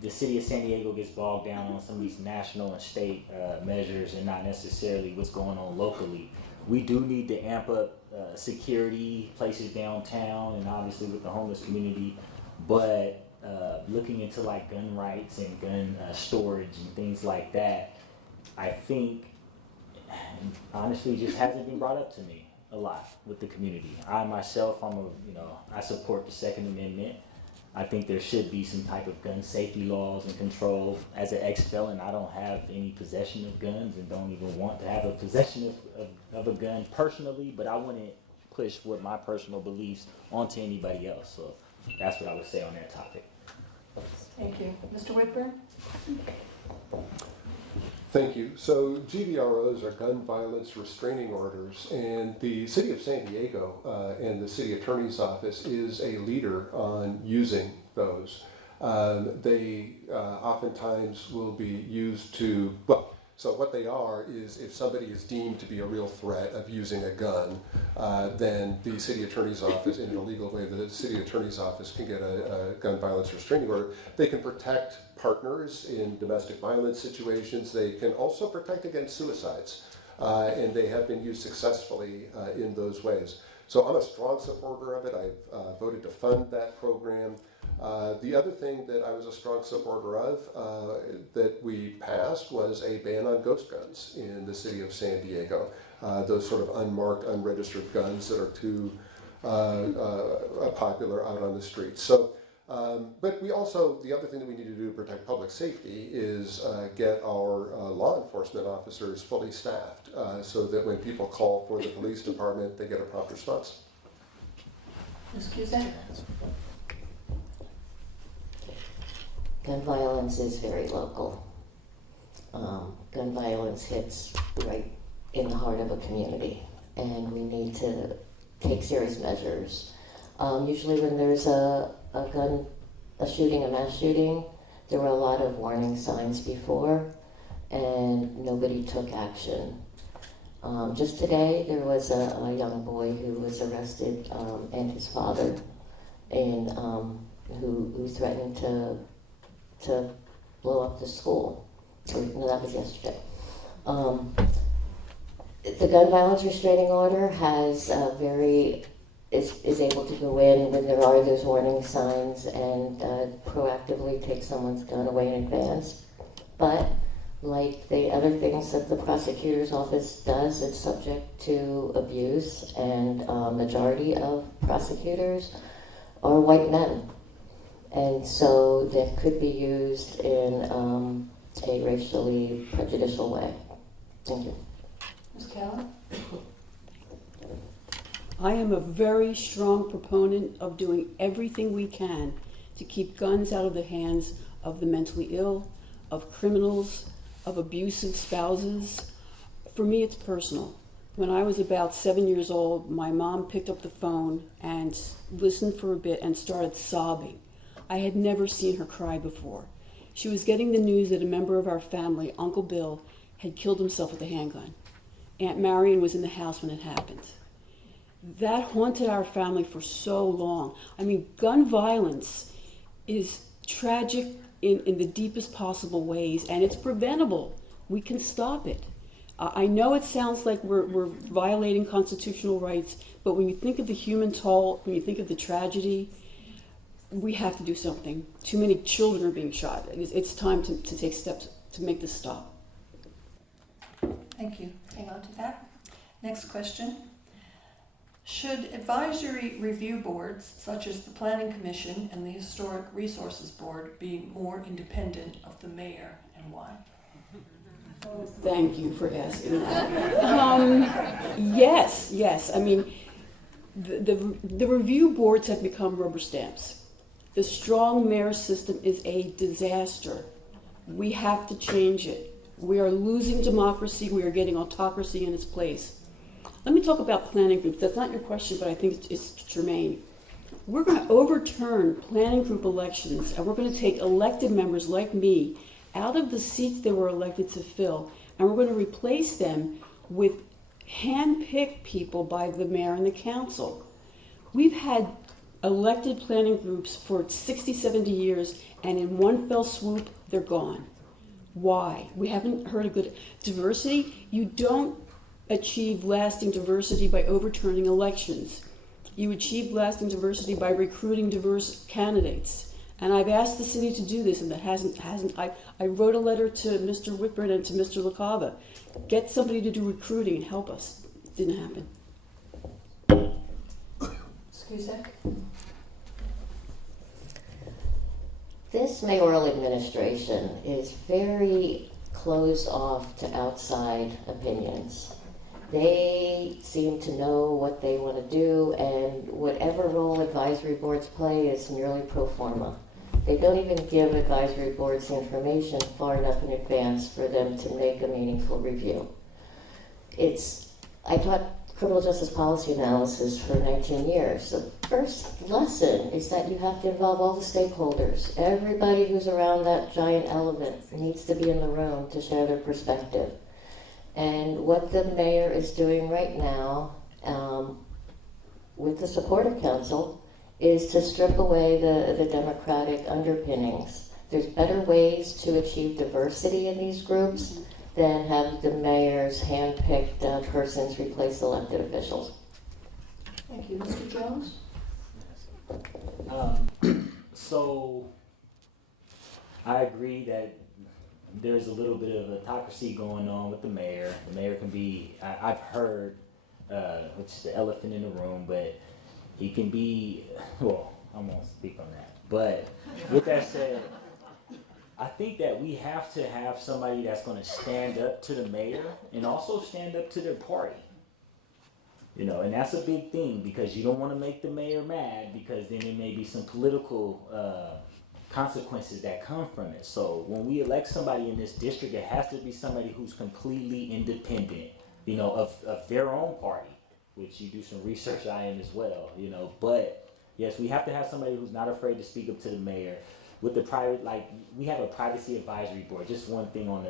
the city of San Diego gets bogged down on some of these national and state measures and not necessarily what's going on locally. We do need to amp up security places downtown and obviously with the homeless community, but looking into like gun rights and gun storage and things like that, I think honestly just hasn't been brought up to me a lot with the community. I myself, I support the Second Amendment. I think there should be some type of gun safety laws and control. As an ex-felon, I don't have any possession of guns and don't even want to have a possession of a gun personally, but I wouldn't push what my personal beliefs onto anybody else. So that's what I would say on that topic. Thank you. Mr. Whitburn? Thank you. So GVROs are gun violence restraining orders, and the City of San Diego and the City Attorney's Office is a leader on using those. They oftentimes will be used to, so what they are is if somebody is deemed to be a real threat of using a gun, then the City Attorney's Office, in a legal way, the City Attorney's Office can get a gun violence restraining order. They can protect partners in domestic violence situations. They can also protect against suicides, and they have been used successfully in those ways. So I'm a strong supporter of it. I've voted to fund that program. The other thing that I was a strong supporter of that we passed was a ban on ghost guns in the city of San Diego. Those sort of unmarked, unregistered guns that are too popular out on the streets. So, but we also, the other thing that we need to do to protect public safety is get our law enforcement officers fully staffed so that when people call for the police department, they get a prompt response. Ms. Cusack? Gun violence is very local. Gun violence hits right in the heart of a community, and we need to take serious measures. Usually when there's a mass shooting, there were a lot of warning signs before, and nobody took action. Just today, there was a young boy who was arrested, and his father, and who threatened to blow up the school. No, that was yesterday. The gun violence restraining order has very is able to go in when there are those warning signs and proactively take someone's gun away in advance. But like the other things that the prosecutor's office does, it's subject to abuse, and majority of prosecutors are white men. And so that could be used in a racially prejudicial way. Thank you. Ms. Callan? I am a very strong proponent of doing everything we can to keep guns out of the hands of the mentally ill, of criminals, of abusive spouses. For me, it's personal. When I was about 7 years old, my mom picked up the phone and listened for a bit and started sobbing. I had never seen her cry before. She was getting the news that a member of our family, Uncle Bill, had killed himself with a handgun. Aunt Marion was in the house when it happened. That haunted our family for so long. I mean, gun violence is tragic in the deepest possible ways, and it's preventable. We can stop it. I know it sounds like we're violating constitutional rights, but when you think of the human toll, when you think of the tragedy, we have to do something. Too many children are being shot. It's time to take steps to make this stop. Thank you. Hang on to that. Next question. Should advisory review boards, such as the Planning Commission and the Historic Resources Board, be more independent of the mayor, and why? Thank you for asking that. Yes. I mean, the review boards have become rubber stamps. The strong mayor system is a disaster. We have to change it. We are losing democracy. We are getting autocracy in its place. Let me talk about planning groups. That's not your question, but I think it's germane. We're going to overturn planning group elections, and we're going to take elected members like me out of the seats they were elected to fill, and we're going to replace them with hand-picked people by the mayor and the council. We've had elected planning groups for 60, 70 years, and in one fell swoop, they're gone. Why? We haven't heard a good diversity. You don't achieve lasting diversity by overturning elections. You achieve lasting diversity by recruiting diverse candidates. And I've asked the city to do this, and that hasn't. I wrote a letter to Mr. Whitburn and to Mr. LaCava. Get somebody to do recruiting and help us. It didn't happen. Excuse me. This mayoral administration is very closed off to outside opinions. They seem to know what they want to do, and whatever role advisory boards play is merely pro forma. They don't even give advisory boards information far enough in advance for them to make a meaningful review. I taught criminal justice policy analysis for 19 years. The first lesson is that you have to involve all the stakeholders. Everybody who's around that giant elephant needs to be in the room to share their perspective. And what the mayor is doing right now, with the support of council, is to strip away the democratic underpinnings. There's better ways to achieve diversity in these groups than have the mayor's hand-picked persons replace elected officials. Thank you. Mr. Jones? So I agree that there's a little bit of autocracy going on with the mayor. The mayor can be, I've heard, which is the elephant in the room, but he can be, well, I won't speak on that. But with that said, I think that we have to have somebody that's going to stand up to the mayor and also stand up to their party. You know, and that's a big thing, because you don't want to make the mayor mad, because then there may be some political consequences that come from it. So when we elect somebody in this district, it has to be somebody who's completely independent, you know, of their own party, which you do some research, I am as well, you know. But yes, we have to have somebody who's not afraid to speak up to the mayor. With the private, like, we have a privacy advisory board. Just one thing on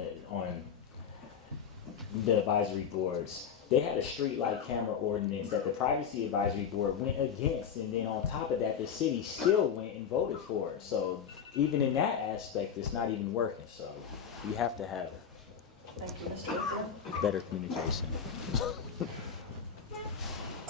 the advisory boards. They had a street light camera ordinance that the privacy advisory board went against, and then on top of that, the city still went and voted for it. So even in that aspect, it's not even working. So we have to have Thank you, Mr. Whitburn. better communication.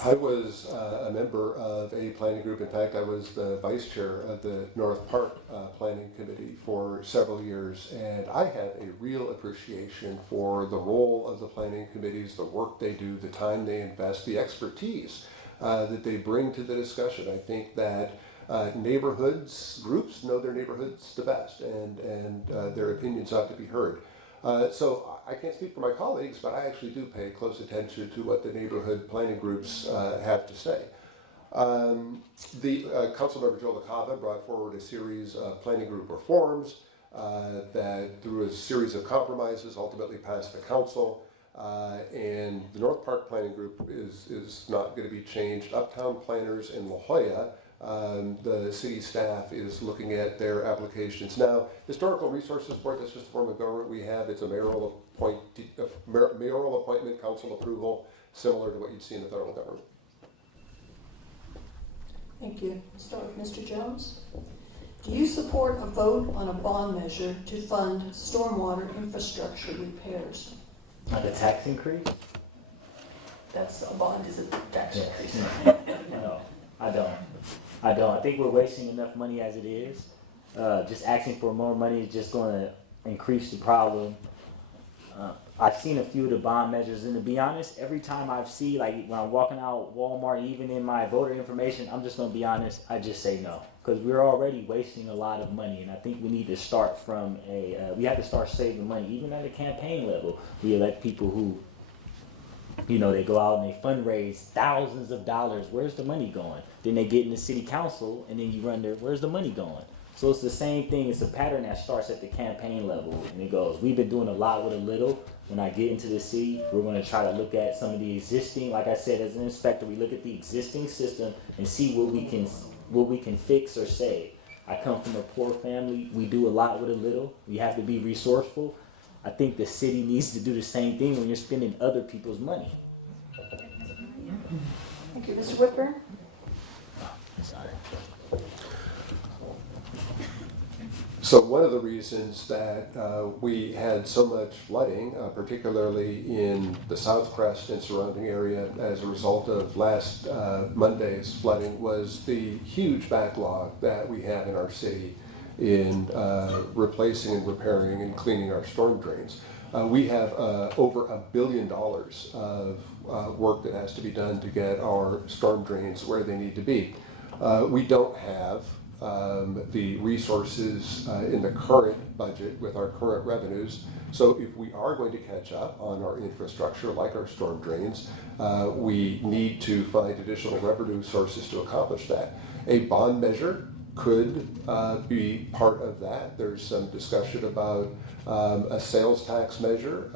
I was a member of a planning group. In fact, I was the vice chair of the North Park Planning Committee for several years, and I have a real appreciation for the role of the planning committees, the work they do, the time they invest, the expertise that they bring to the discussion. I think that groups know their neighborhoods the best, and their opinions ought to be heard. So I can't speak for my colleagues, but I actually do pay close attention to what the neighborhood planning groups have to say. The Councilmember Joe LaCava brought forward a series of planning group reforms that, through a series of compromises, ultimately passed the council. And the North Park Planning Group is not going to be changed. Uptown Planners in La Jolla, the city staff is looking at their applications now. Historical Resources Board, that's just a form of government we have. It's a mayoral appointment, council approval, similar to what you'd see in the federal government. Thank you. We'll start with Mr. Jones. Do you support a vote on a bond measure to fund stormwater infrastructure repairs? Like a tax increase? That's a bond is a tax increase. No, I don't. I think we're wasting enough money as it is. Just asking for more money is just going to increase the problem. I've seen a few of the bond measures, and to be honest, every time I've seen, like when I'm walking out Walmart, even in my voter information, I'm just going to be honest, I just say no. Because we're already wasting a lot of money, and I think we need to start from we have to start saving money, even at a campaign level. We elect people who, they go out and they fundraise thousands of dollars. Where's the money going? Then they get in the city council, and then you wonder, where's the money going? So it's the same thing. It's a pattern that starts at the campaign level, and it goes, we've been doing a lot with a little. When I get into the city, we're going to try to look at some of the existing, like I said, as an inspector, we look at the existing system and see what we can fix or save. I come from a poor family. We do a lot with a little. We have to be resourceful. I think the city needs to do the same thing when you're spending other people's money. Thank you. Mr. Whitburn? Sorry. So one of the reasons that we had so much flooding, particularly in the South Crest and surrounding area as a result of last Monday's flooding, was the huge backlog that we have in our city in replacing and repairing and cleaning our storm drains. We have over $1 billion of work that has to be done to get our storm drains where they need to be. We don't have the resources in the current budget with our current revenues. So if we are going to catch up on our infrastructure, like our storm drains, we need to find additional revenue sources to accomplish that. A bond measure could be part of that. There's some discussion about a sales tax measure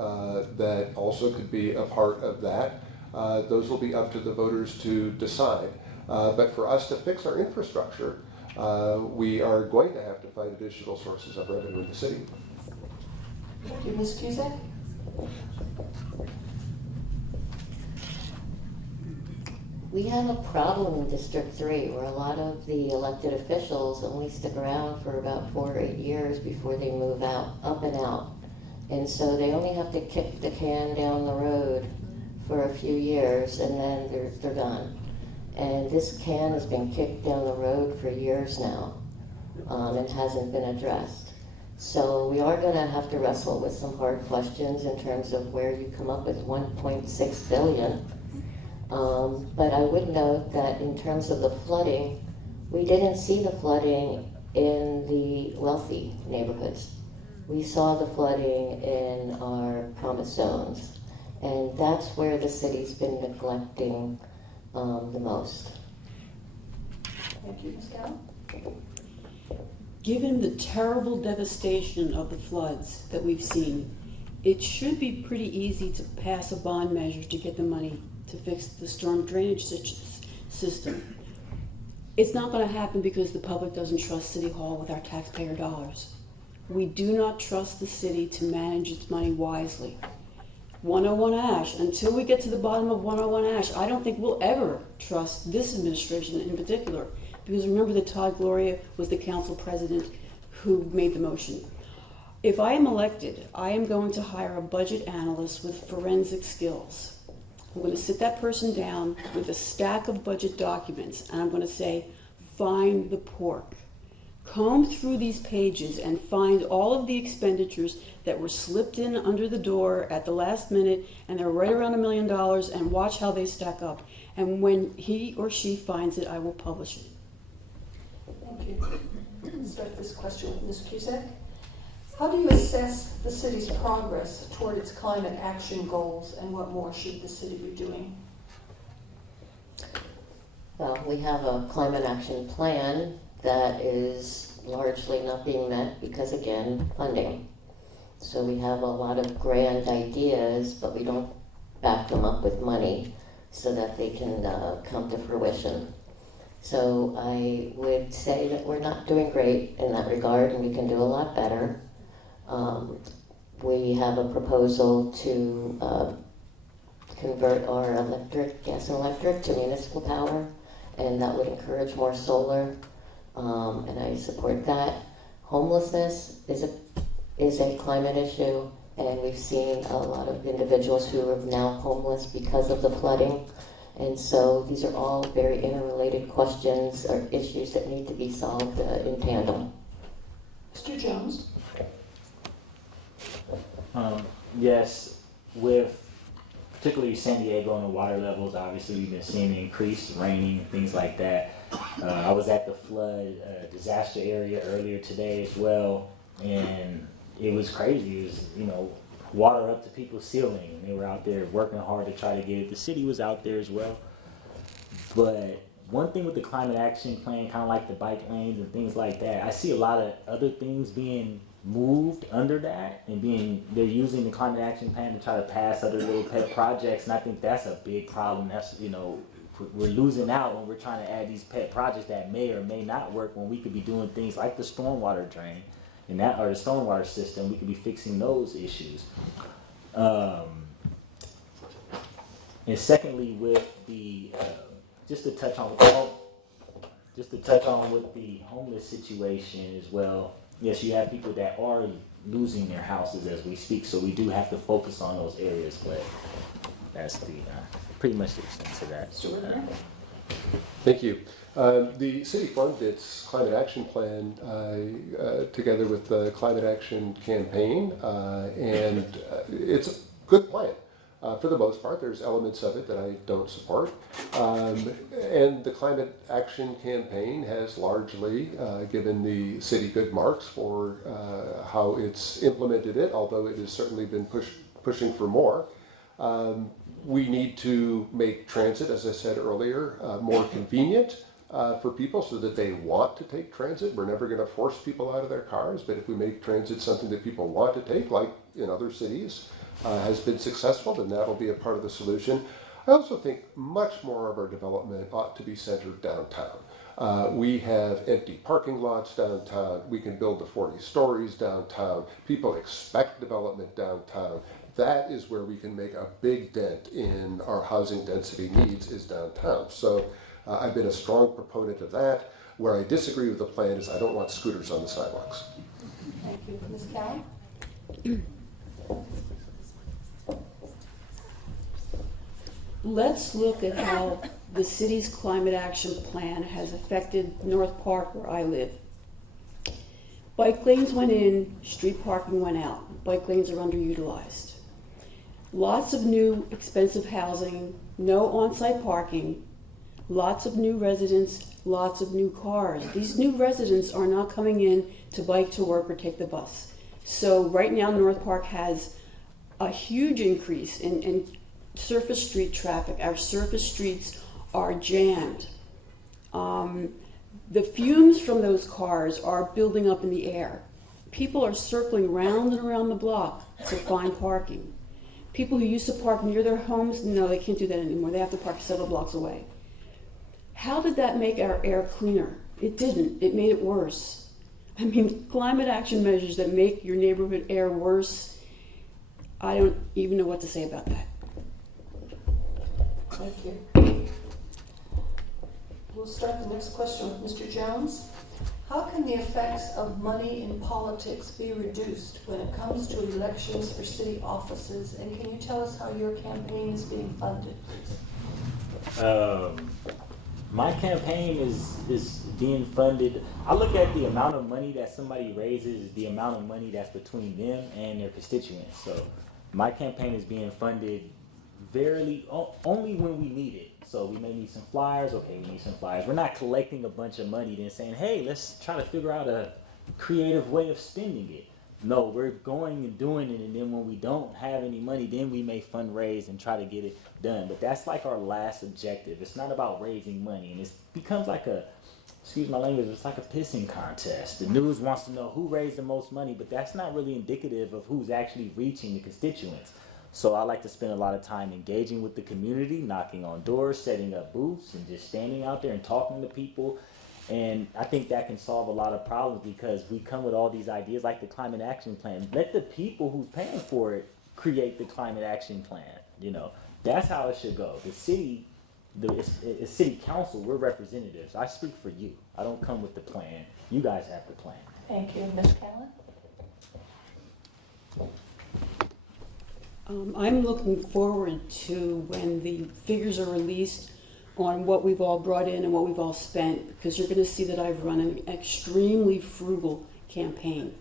that also could be a part of that. Those will be up to the voters to decide. But for us to fix our infrastructure, we are going to have to find additional sources of revenue in the city. Thank you. Ms. Cusack? We have a problem in District 3 where a lot of the elected officials only stick around for about 4 or 8 years before they move out, up and out. And so they only have to kick the can down the road for a few years and then they're done. And this can has been kicked down the road for years now and hasn't been addressed. So we are going to have to wrestle with some hard questions in terms of where you come up with $1.6 billion. But I would note that in terms of the flooding, we didn't see the flooding in the wealthy neighborhoods. We saw the flooding in our promised zones. And that's where the city's been neglecting the most. Thank you. Ms. Gallo? Given the terrible devastation of the floods that we've seen, it should be pretty easy to pass a bond measure to get the money to fix the storm drainage system. It's not going to happen because the public doesn't trust City Hall with our taxpayer dollars. We do not trust the city to manage its money wisely. 101 Ash, until we get to the bottom of 101 Ash, I don't think we'll ever trust this administration in particular. Because remember that Todd Gloria was the council president who made the motion. If I am elected, I am going to hire a budget analyst with forensic skills. I'm going to sit that person down with a stack of budget documents, and I'm going to say, find the pork. Comb through these pages and find all of the expenditures that were slipped in under the door at the last minute, and they're right around $1 million, and watch how they stack up. And when he or she finds it, I will publish it. Thank you. Let's start this question with Ms. Cusack. How do you assess the city's progress toward its climate action goals, and what more should the city be doing? Well, we have a climate action plan that is largely not being met because, again, funding. So we have a lot of grand ideas, but we don't back them up with money so that they can come to fruition. So I would say that we're not doing great in that regard, and we can do a lot better. We have a proposal to convert our gas and electric to municipal power, and that would encourage more solar, and I support that. Homelessness is a climate issue, and we've seen a lot of individuals who are now homeless because of the flooding. And so these are all very interrelated questions or issues that need to be solved in tandem. Mr. Jones? Yes, with particularly San Diego and the water levels, obviously we've been seeing an increase, raining and things like that. I was at the flood disaster area earlier today as well, and it was crazy. It was, water up to people's ceiling, and they were out there working hard to try to get it. The city was out there as well. But one thing with the climate action plan, kind of like the bike lanes and things like that, I see a lot of other things being moved under that, and they're using the climate action plan to try to pass other little pet projects, and I think that's a big problem. That's, we're losing out when we're trying to add these pet projects that may or may not work, when we could be doing things like the stormwater drain and that, or the stormwater system. We could be fixing those issues. And secondly, with the just to touch on with the homeless situation as well. Yes, you have people that are losing their houses as we speak, so we do have to focus on those areas. But that's the pretty much the extent of that. Thank you. The city funded its climate action plan together with the climate action campaign, and it's a good plan. For the most part, there's elements of it that I don't support. And the climate action campaign has largely given the city good marks for how it's implemented it, although it has certainly been pushing for more. We need to make transit, as I said earlier, more convenient for people so that they want to take transit. We're never going to force people out of their cars, but if we make transit something that people want to take, like in other cities, has been successful, then that'll be a part of the solution. I also think much more of our development ought to be centered downtown. We have empty parking lots downtown. We can build the 40 stories downtown. People expect development downtown. That is where we can make a big dent in our housing density needs, is downtown. So I've been a strong proponent of that. Where I disagree with the plan is I don't want scooters on the sidewalks. Thank you. Ms. Cowan? Let's look at how the city's climate action plan has affected North Park, where I live. Bike lanes went in, street parking went out. Bike lanes are underutilized. Lots of new expensive housing, no on-site parking, lots of new residents, lots of new cars. These new residents are not coming in to bike to work or take the bus. So right now North Park has a huge increase in surface street traffic. Our surface streets are jammed. The fumes from those cars are building up in the air. People are circling round and around the block to find parking. People who used to park near their homes, no, they can't do that anymore. They have to park several blocks away. How did that make our air cleaner? It didn't. It made it worse. I mean, climate action measures that make your neighborhood air worse, I don't even know what to say about that. Thank you. We'll start the next question with Mr. Jones. How can the effects of money in politics be reduced when it comes to elections for city offices? And can you tell us how your campaign is being funded, please? My campaign is being funded. I look at the amount of money that somebody raises, the amount of money that's between them and their constituents. So my campaign is being funded only when we need it. So we may need some flyers. Okay, we need some flyers. We're not collecting a bunch of money then saying, hey, let's try to figure out a creative way of spending it. No, we're going and doing it, and then when we don't have any money, then we may fundraise and try to get it done. But that's like our last objective. It's not about raising money, and it becomes like excuse my language, it's like a pissing contest. The news wants to know who raised the most money, but that's not really indicative of who's actually reaching the constituents. So I like to spend a lot of time engaging with the community, knocking on doors, setting up booths, and just standing out there and talking to people. And I think that can solve a lot of problems because we come with all these ideas like the climate action plan. Let the people who's paying for it create the climate action plan. You know, that's how it should go. The city, it's city council, we're representatives. I speak for you. I don't come with the plan. You guys have the plan. Thank you. Ms. Callan? I'm looking forward to when the figures are released on what we've all brought in and what we've all spent, because you're going to see that I've run an extremely frugal campaign.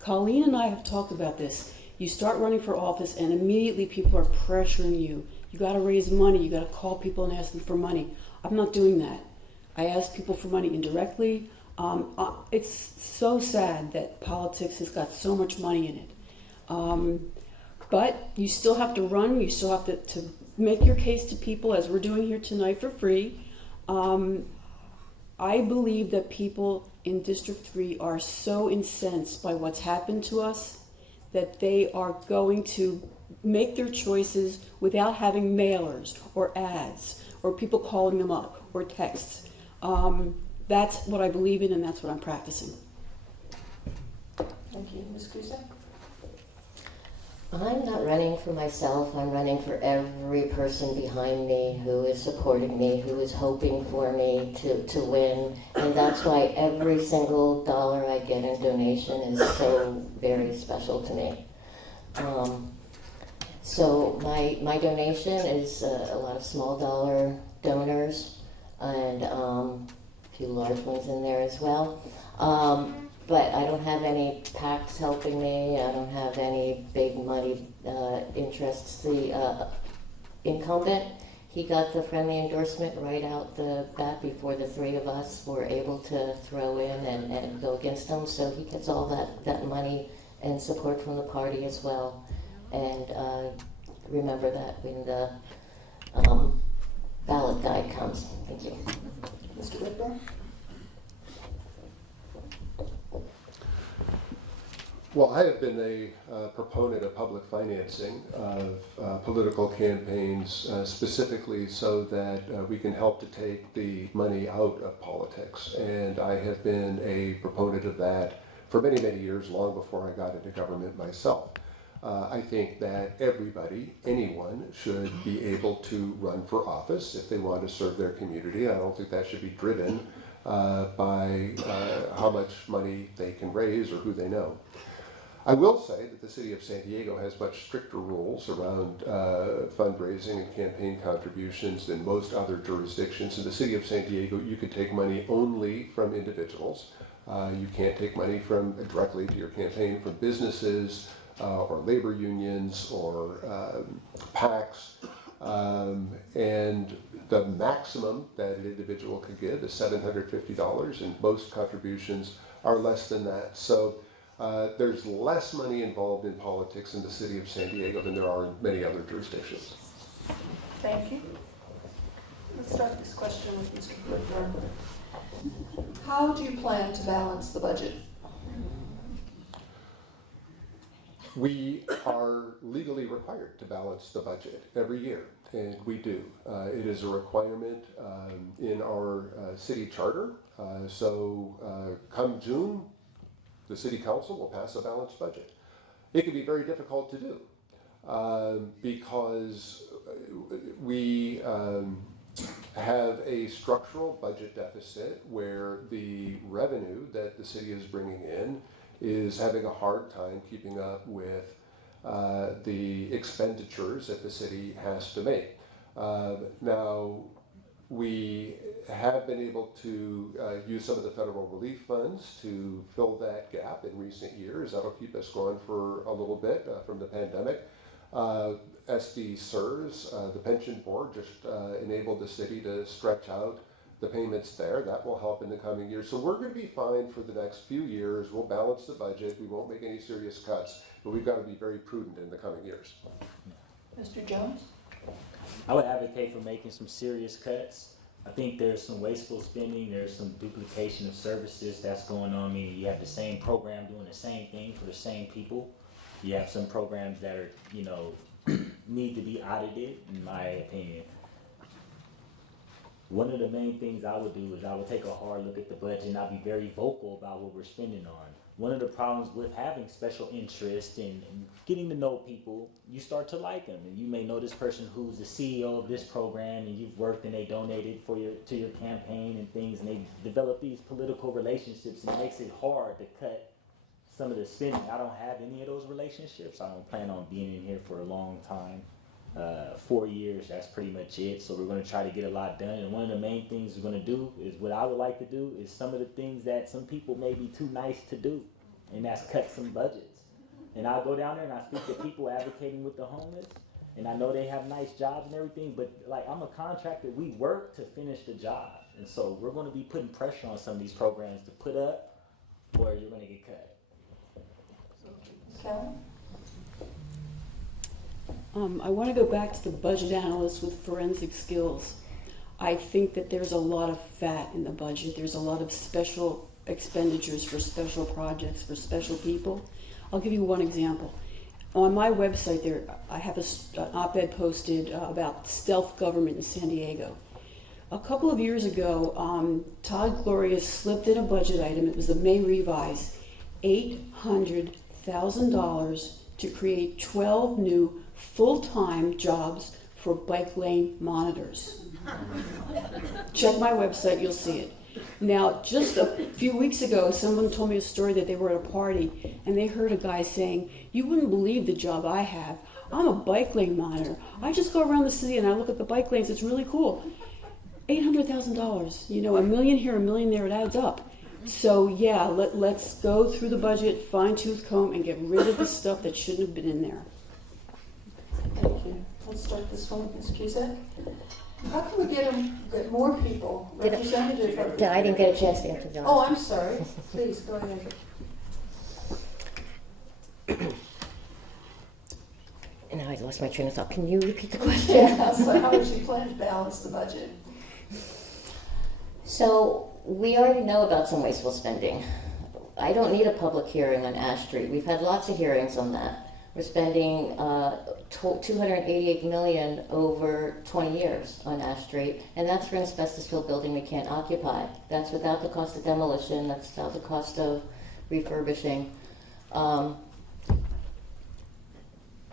Colleen and I have talked about this. You start running for office and immediately people are pressuring you. You got to raise money. You got to call people and ask them for money. I'm not doing that. I ask people for money indirectly. It's so sad that politics has got so much money in it. But you still have to run. You still have to make your case to people, as we're doing here tonight for free. I believe that people in District 3 are so incensed by what's happened to us that they are going to make their choices without having mailers or ads or people calling them up or texts. That's what I believe in, and that's what I'm practicing. Thank you. Ms. Cusack? I'm not running for myself. I'm running for every person behind me who is supporting me, who is hoping for me to win. And that's why every single dollar I get in donation is so very special to me. So my donation is a lot of small dollar donors and a few large ones in there as well. But I don't have any PACs helping me. I don't have any big money interests. The incumbent, he got the friendly endorsement right out the bat before the three of us were able to throw in and go against him. So he gets all that money and support from the party as well. And remember that when the ballot guide comes. Thank you. Mr. Whitburn? Well, I have been a proponent of public financing of political campaigns, specifically so that we can help to take the money out of politics. And I have been a proponent of that for many, many years, long before I got into government myself. I think that everybody, anyone, should be able to run for office if they want to serve their community. I don't think that should be driven by how much money they can raise or who they know. I will say that the city of San Diego has much stricter rules around fundraising and campaign contributions than most other jurisdictions. In the city of San Diego, you can take money only from individuals. You can't take money directly to your campaign from businesses or labor unions or PACs. And the maximum that an individual could give is $750, and most contributions are less than that. So there's less money involved in politics in the city of San Diego than there are in many other jurisdictions. Thank you. Let's start this question with Mr. Whitburn. How do you plan to balance the budget? We are legally required to balance the budget every year, and we do. It is a requirement in our city charter. So come June, the city council will pass a balanced budget. It can be very difficult to do because we have a structural budget deficit where the revenue that the city is bringing in is having a hard time keeping up with the expenditures that the city has to make. Now, we have been able to use some of the federal relief funds to fill that gap in recent years. That'll keep us going for a little bit from the pandemic. SD SERS, the pension board, just enabled the city to stretch out the payments there. That will help in the coming years. So we're going to be fine for the next few years. We'll balance the budget. We won't make any serious cuts, but we've got to be very prudent in the coming years. Mr. Jones? I would advocate for making some serious cuts. I think there's some wasteful spending, there's some duplication of services that's going on, meaning you have the same program doing the same thing for the same people. You have some programs that are, you know, need to be audited, in my opinion. One of the main things I would do is I would take a hard look at the budget and I'd be very vocal about what we're spending on. One of the problems with having special interest and getting to know people, you start to like them. And you may know this person who's the CEO of this program and you've worked and they donated to your campaign and things, and they develop these political relationships, and it makes it hard to cut some of the spending. I don't have any of those relationships. I don't plan on being in here for a long time. 4 years, that's pretty much it. So we're going to try to get a lot done. And one of the main things we're going to do is what I would like to do is some of the things that some people may be too nice to do, and that's cut some budgets. And I'll go down there and I speak to people advocating with the homeless, and I know they have nice jobs and everything, but like, I'm a contractor, we work to finish the job. And so we're going to be putting pressure on some of these programs to put up, or you're going to get cut. Kelly? I want to go back to the budget analyst with forensic skills. I think that there's a lot of fat in the budget. There's a lot of special expenditures for special projects, for special people. I'll give you one example. On my website there, I have an op-ed posted about stealth government in San Diego. A couple of years ago, Todd Gloria slipped in a budget item. It was the May revise, $800,000 to create 12 new full-time jobs for bike lane monitors. Check my website, you'll see it. Now, just a few weeks ago, someone told me a story that they were at a party and they heard a guy saying, "You wouldn't believe the job I have. I'm a bike lane monitor. I just go around the city and I look at the bike lanes. It's really cool." $800,000, you know, $1 million here, $1 million there, it adds up. So yeah, let's go through the budget, fine-tooth comb, and get rid of the stuff that shouldn't have been in there. Thank you. Let's start this one with Ms. Cusack. How can we get more people representative of... I didn't get a chance to answer John. Oh, I'm sorry. Please, go ahead. Now I lost my train of thought. Can you repeat the question? Yeah, so how does she plan to balance the budget? So we already know about some wasteful spending. I don't need a public hearing on Ash Street. We've had lots of hearings on that. We're spending $288 million over 20 years on Ash Street, and that's for an asbestos-filled building we can't occupy. That's without the cost of demolition. That's without the cost of refurbishing.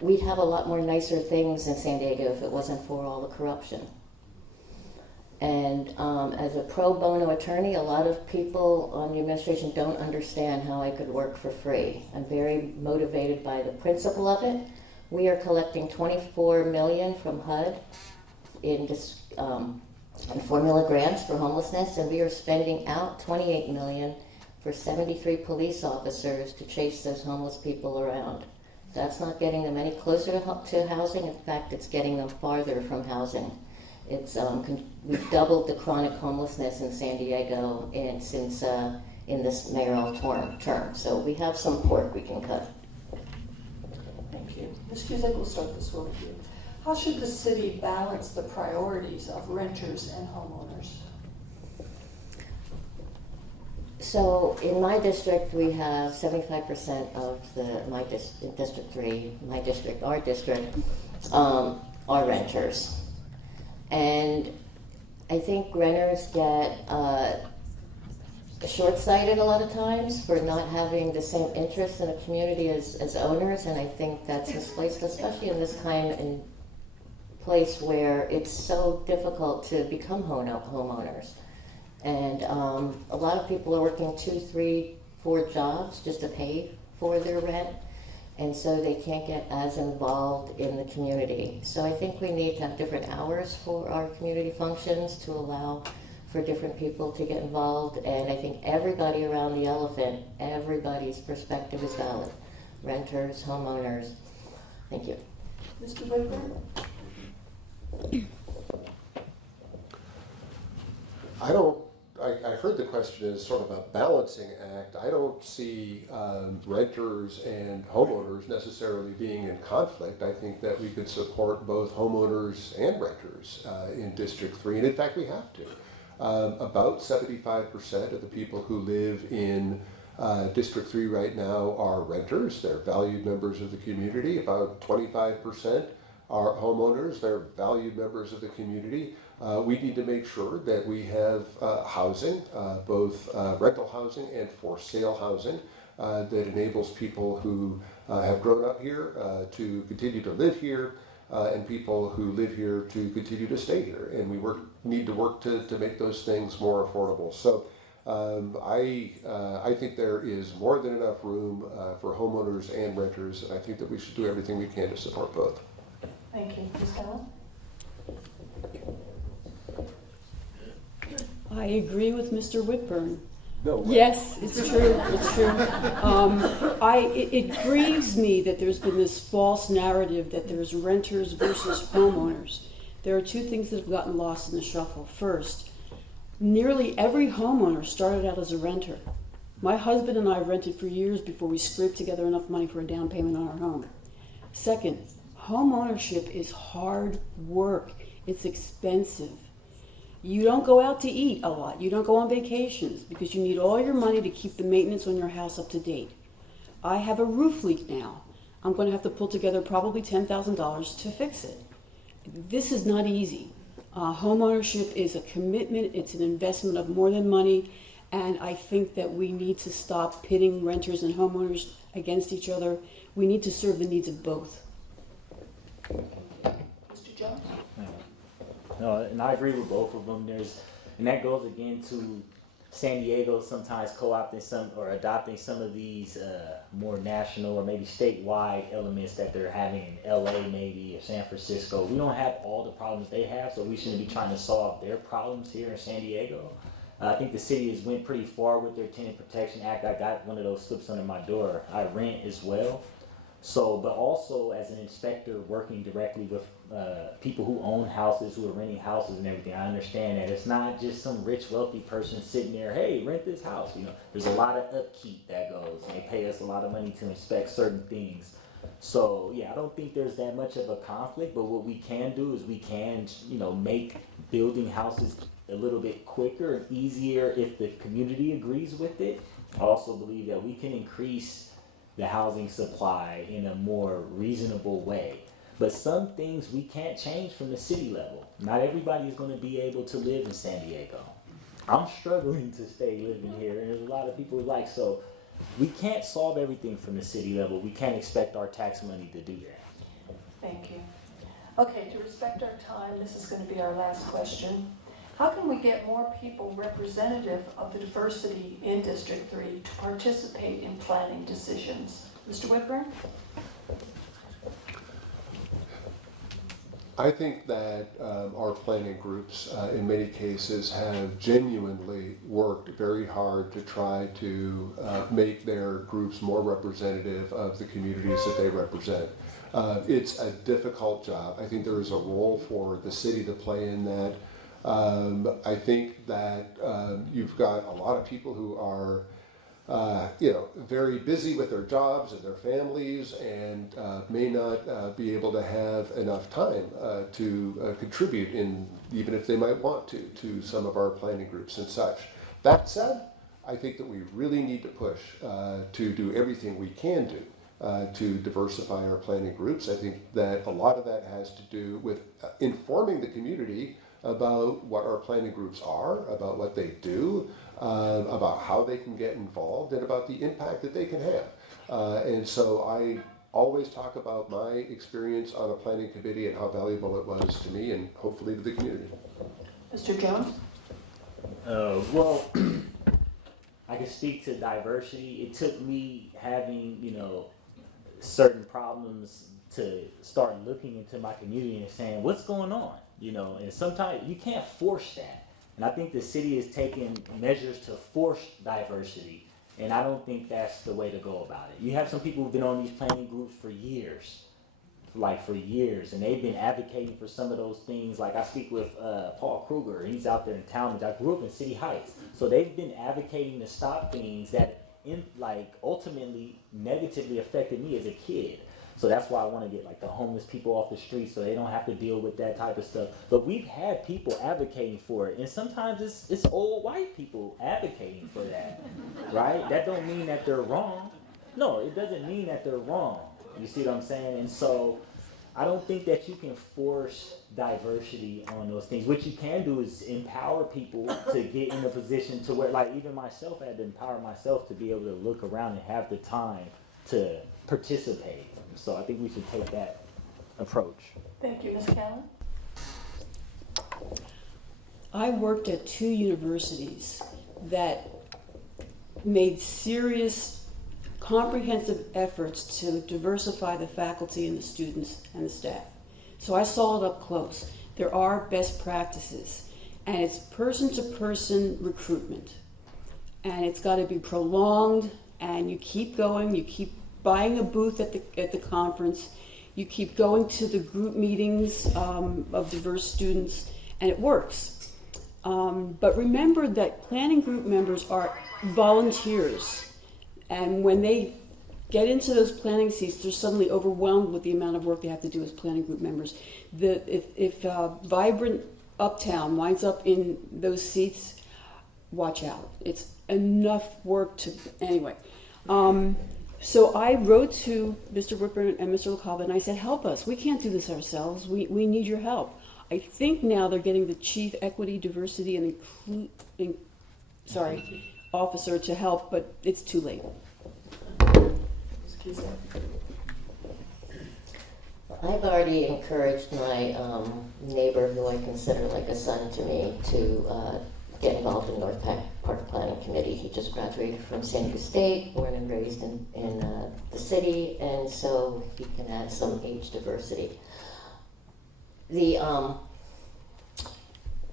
We'd have a lot more nicer things in San Diego if it wasn't for all the corruption. And as a pro bono attorney, a lot of people on the administration don't understand how I could work for free. I'm very motivated by the principle of it. We are collecting $24 million from HUD in formula grants for homelessness, and we are spending out $28 million for 73 police officers to chase those homeless people around. That's not getting them any closer to housing. In fact, it's getting them farther from housing. It's we've doubled the chronic homelessness in San Diego since in this mayoral term. So we have some pork we can cut. Thank you. Ms. Cusack, we'll start this one with you. How should the city balance the priorities of renters and homeowners? So in my district, we have 75% of District 3, our district, are renters. And I think renters get short-sighted a lot of times for not having the same interest in a community as owners, and I think that's misplaced, especially in this kind and place where it's so difficult to become homeowners. And a lot of people are working 2, 3, 4 jobs just to pay for their rent. And so they can't get as involved in the community. So I think we need to have different hours for our community functions to allow for different people to get involved. And I think everybody around the elephant, everybody's perspective is valid. Renters, homeowners. Thank you. Mr. Whitburn? I heard the question as sort of a balancing act. I don't see renters and homeowners necessarily being in conflict. I think that we could support both homeowners and renters in District 3, and in fact we have to. About 75% of the people who live in District 3 right now are renters. They're valued members of the community. About 25% are homeowners. They're valued members of the community. We need to make sure that we have housing, both rental housing and for sale housing, that enables people who have grown up here to continue to live here, and people who live here to continue to stay here. And we need to work to make those things more affordable. So I think there is more than enough room for homeowners and renters, and I think that we should do everything we can to support both. Thank you. Ms. Allen? I agree with Mr. Whitburn. No way. Yes, it's true. It's true. It grieves me that there's been this false narrative that there's renters versus homeowners. There are two things that have gotten lost in the shuffle. First, nearly every homeowner started out as a renter. My husband and I rented for years before we scraped together enough money for a down payment on our home. Second, home ownership is hard work. It's expensive. You don't go out to eat a lot. You don't go on vacations because you need all your money to keep the maintenance on your house up to date. I have a roof leak now. I'm going to have to pull together probably $10,000 to fix it. This is not easy. Home ownership is a commitment. It's an investment of more than money. And I think that we need to stop pitting renters and homeowners against each other. We need to serve the needs of both. Mr. Jones? No, and I agree with both of them. And that goes again to San Diego sometimes co-opting some or adopting some of these more national or maybe statewide elements that they're having in LA maybe or San Francisco. We don't have all the problems they have, so we shouldn't be trying to solve their problems here in San Diego. I think the city has went pretty far with their Tenant Protection Act. I got one of those slips under my door. I rent as well. So, but also as an inspector working directly with people who own houses, who are renting houses and everything, I understand that it's not just some rich, wealthy person sitting there, hey, rent this house. You know, there's a lot of upkeep that goes. And they pay us a lot of money to inspect certain things. So, yeah, I don't think there's that much of a conflict, but what we can do is we can, you know, make building houses a little bit quicker and easier if the community agrees with it. I also believe that we can increase the housing supply in a more reasonable way. But some things we can't change from the city level. Not everybody is going to be able to live in San Diego. I'm struggling to stay living here, and there's a lot of people who like, so we can't solve everything from the city level. We can't expect our tax money to do that. Thank you. Okay, to respect our time, this is going to be our last question. How can we get more people representative of the diversity in District 3 to participate in planning decisions? Mr. Whitburn? I think that our planning groups, in many cases, have genuinely worked very hard to try to make their groups more representative of the communities that they represent. It's a difficult job. I think there is a role for the city to play in that. I think that you've got a lot of people who are very busy with their jobs and their families and may not be able to have enough time to contribute even if they might want to some of our planning groups and such. That said, I think that we really need to push to do everything we can do to diversify our planning groups. I think that a lot of that has to do with informing the community about what our planning groups are, about what they do, about how they can get involved, and about the impact that they can have. And so I always talk about my experience on a planning committee and how valuable it was to me and hopefully to the community. Mr. Jones? Well, I can speak to diversity. It took me having, certain problems to start looking into my community and saying, what's going on? And sometimes you can't force that. And I think the city is taking measures to force diversity. And I don't think that's the way to go about it. You have some people who've been on these planning groups for years, and they've been advocating for some of those things. Like I speak with Paul Kruger, he's out there in town, I grew up in City Heights. So they've been advocating to stop things that ultimately negatively affected me as a kid. So that's why I want to get like the homeless people off the street so they don't have to deal with that type of stuff. But we've had people advocating for it, and sometimes it's old white people advocating for that, right? That don't mean that they're wrong. No, it doesn't mean that they're wrong. You see what I'm saying? And so I don't think that you can force diversity on those things. What you can do is empower people to get in a position to where, like even myself, I had to empower myself to be able to look around and have the time to participate. So I think we should take that approach. Thank you. Ms. Callan? I worked at 2 universities that made serious, comprehensive efforts to diversify the faculty and the students and the staff. So I saw it up close. There are best practices, and it's person-to-person recruitment. And it's got to be prolonged, and you keep going, you keep buying a booth at the conference, you keep going to the group meetings of diverse students, and it works. But remember that planning group members are volunteers, and when they get into those planning seats, they're suddenly overwhelmed with the amount of work they have to do as planning group members. If Vibrant Uptown winds up in those seats, watch out. It's enough work to, anyway. So I wrote to Mr. Whipper and Mr. LaCava, and I said, help us. We can't do this ourselves. We need your help. I think now they're getting the Chief Equity, Diversity, and Officer to help, but it's too late. I've already encouraged my neighbor, who I consider like a son to me, to get involved in North Park Planning Committee. He just graduated from San Diego State, born and raised in the city, and so he can add some age diversity.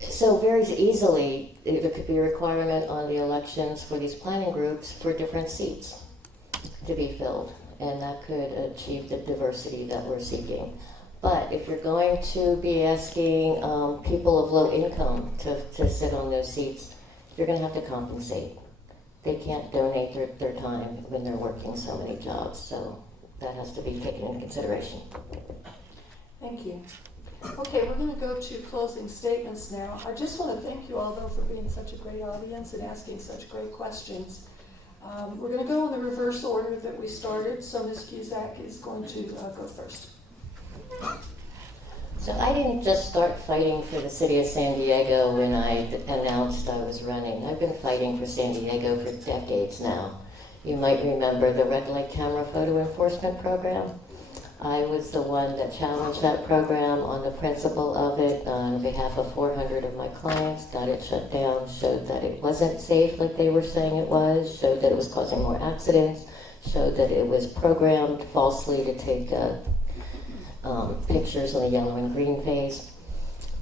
So very easily, there could be a requirement on the elections for these planning groups for different seats to be filled, and that could achieve the diversity that we're seeking. But if you're going to be asking people of low income to sit on those seats, you're going to have to compensate. They can't donate their time when they're working so many jobs, so that has to be taken into consideration. Thank you. Okay, we're going to go to closing statements now. I just want to thank you all, though, for being such a great audience and asking such great questions. We're going to go in the reverse order that we started, so Ms. Cusack is going to go first. So I didn't just start fighting for the city of San Diego when I announced I was running. I've been fighting for San Diego for decades now. You might remember the red light camera photo enforcement program. I was the one that challenged that program on the principle of it on behalf of 400 of my clients, got it shut down, showed that it wasn't safe like they were saying it was, showed that it was causing more accidents, showed that it was programmed falsely to take pictures on the yellow and green phase.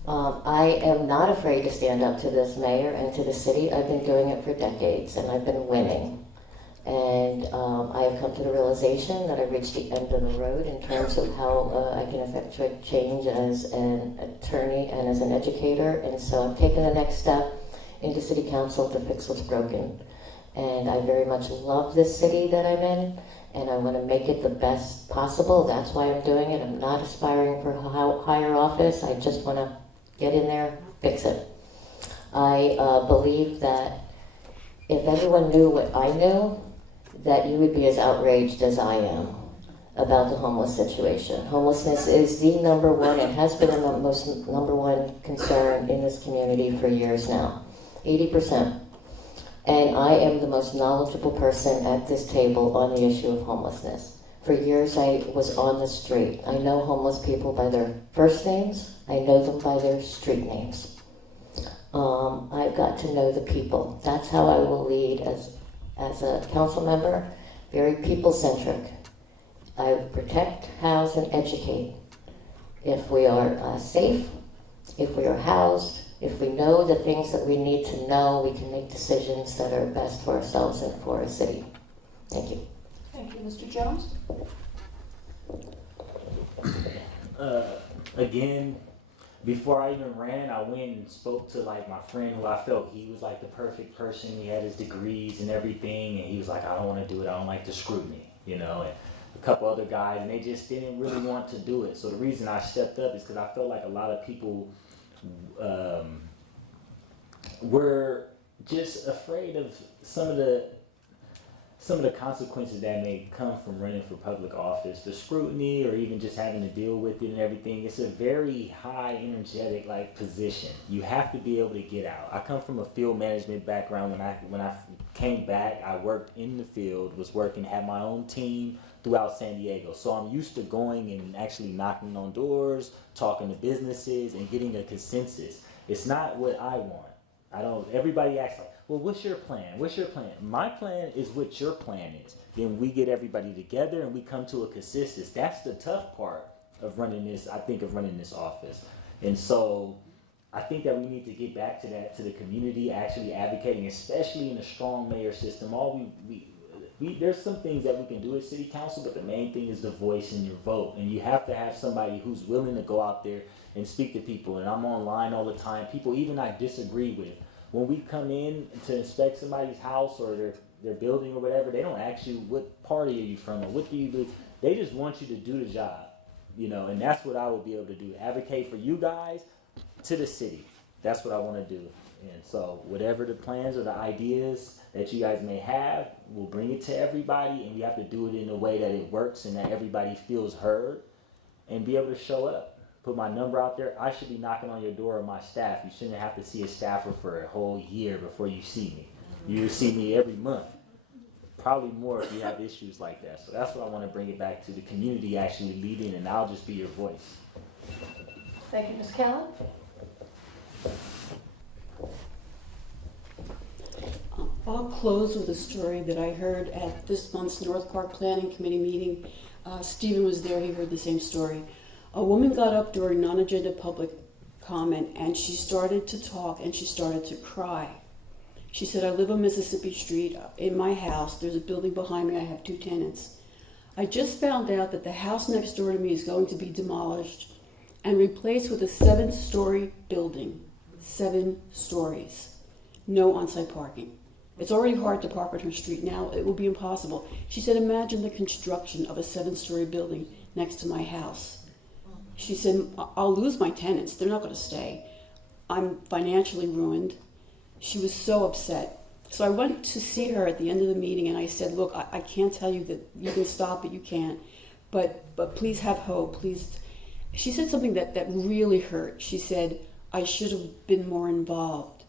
I am not afraid to stand up to this mayor and to the city. I've been doing it for decades, and I've been winning. And I have come to the realization that I've reached the end of the road in terms of how I can effectuate change as an attorney and as an educator. And so I'm taking the next step into city council to fix what's broken. And I very much love this city that I'm in, and I want to make it the best possible. That's why I'm doing it. I'm not aspiring for higher office. I just want to get in there, fix it. I believe that if everyone knew what I knew, that you would be as outraged as I am about the homeless situation. Homelessness is the number one, and has been the number one concern in this community for years now, 80%. And I am the most knowledgeable person at this table on the issue of homelessness. For For years I was on the street. I know homeless people by their first names. I know them by their street names. I've got to know the people. That's how I will lead as a council member, very people-centric. I protect, house, and educate. If we are safe, if we are housed, if we know the things that we need to know, we can make decisions that are best for ourselves and for our city. Thank you. Thank you, Mr. Jones. Again, before I even ran, I went and spoke to like my friend who I felt he was like the perfect person. He had his degrees and everything, and he was like, I don't want to do it. I don't like the scrutiny, you know. And a couple other guys, and they just didn't really want to do it. So the reason I stepped up is because I felt like a lot of people were just afraid of some of the consequences that may come from running for public office, the scrutiny, or even just having to deal with it and everything. It's a very high energetic position. You have to be able to get out. I come from a field management background. When I came back, I worked in the field, was working, had my own team throughout San Diego. So I'm used to going and actually knocking on doors, talking to businesses, and getting a consensus. It's not what I want. Everybody acts like, well, what's your plan? What's your plan? My plan is what your plan is. Then we get everybody together and we come to a consensus. That's the tough part of running this office. And so I think that we need to get back to that, to the community actually advocating, especially in a strong mayor system. There's some things that we can do at city council, but the main thing is the voice and your vote. And you have to have somebody who's willing to go out there and speak to people. And I'm online all the time. People even I disagree with. When we come in to inspect somebody's house or their building or whatever, they don't ask you what party are you from or what do you do. They just want you to do the job, you know, and that's what I would be able to do. Advocate for you guys to the city. That's what I want to do. And so whatever the plans or the ideas that you guys may have, we'll bring it to everybody, and we have to do it in a way that it works and that everybody feels heard and be able to show up. Put my number out there. I should be knocking on your door or my staff. You shouldn't have to see a staffer for a whole year before you see me. You see me every month. Probably more if you have issues like that. So that's what I want to bring it back to, the community actually leading, and I'll just be your voice. Thank you, Ms. Callan. I'll close with a story that I heard at this month's North Park Planning Committee meeting. Stephen was there. He heard the same story. A woman got up during non-agenda public comment, and she started to talk, and she started to cry. She said, I live on Mississippi Street. In my house, there's a building behind me. I have 2 tenants. I just found out that the house next door to me is going to be demolished and replaced with a 7-story building. 7 stories. No on-site parking. It's already hard to park on her street now. It will be impossible. She said, imagine the construction of a 7-story building next to my house. She said, I'll lose my tenants. They're not going to stay. I'm financially ruined. She was so upset. So I went to see her at the end of the meeting, and I said, look, I can't tell you that you can stop it. You can't. But please have hope. Please. She said something that really hurt. She said, I should have been more involved.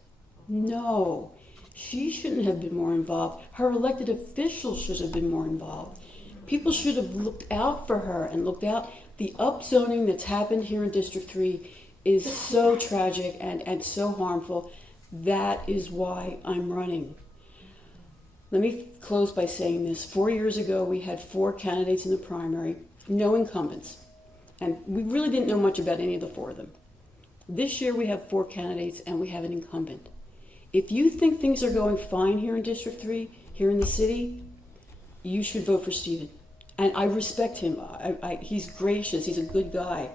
No, she shouldn't have been more involved. Her elected officials should have been more involved. People should have looked out for her and looked out. The upzoning that's happened here in District 3 is so tragic and so harmful. That is why I'm running. Let me close by saying this. 4 years ago, we had 4 candidates in the primary, no incumbents. And we really didn't know much about any of the 4 of them. This year, we have 4 candidates and we have an incumbent. If you think things are going fine here in District 3, here in the city, you should vote for Stephen. And I respect him. He's gracious. He's a good guy.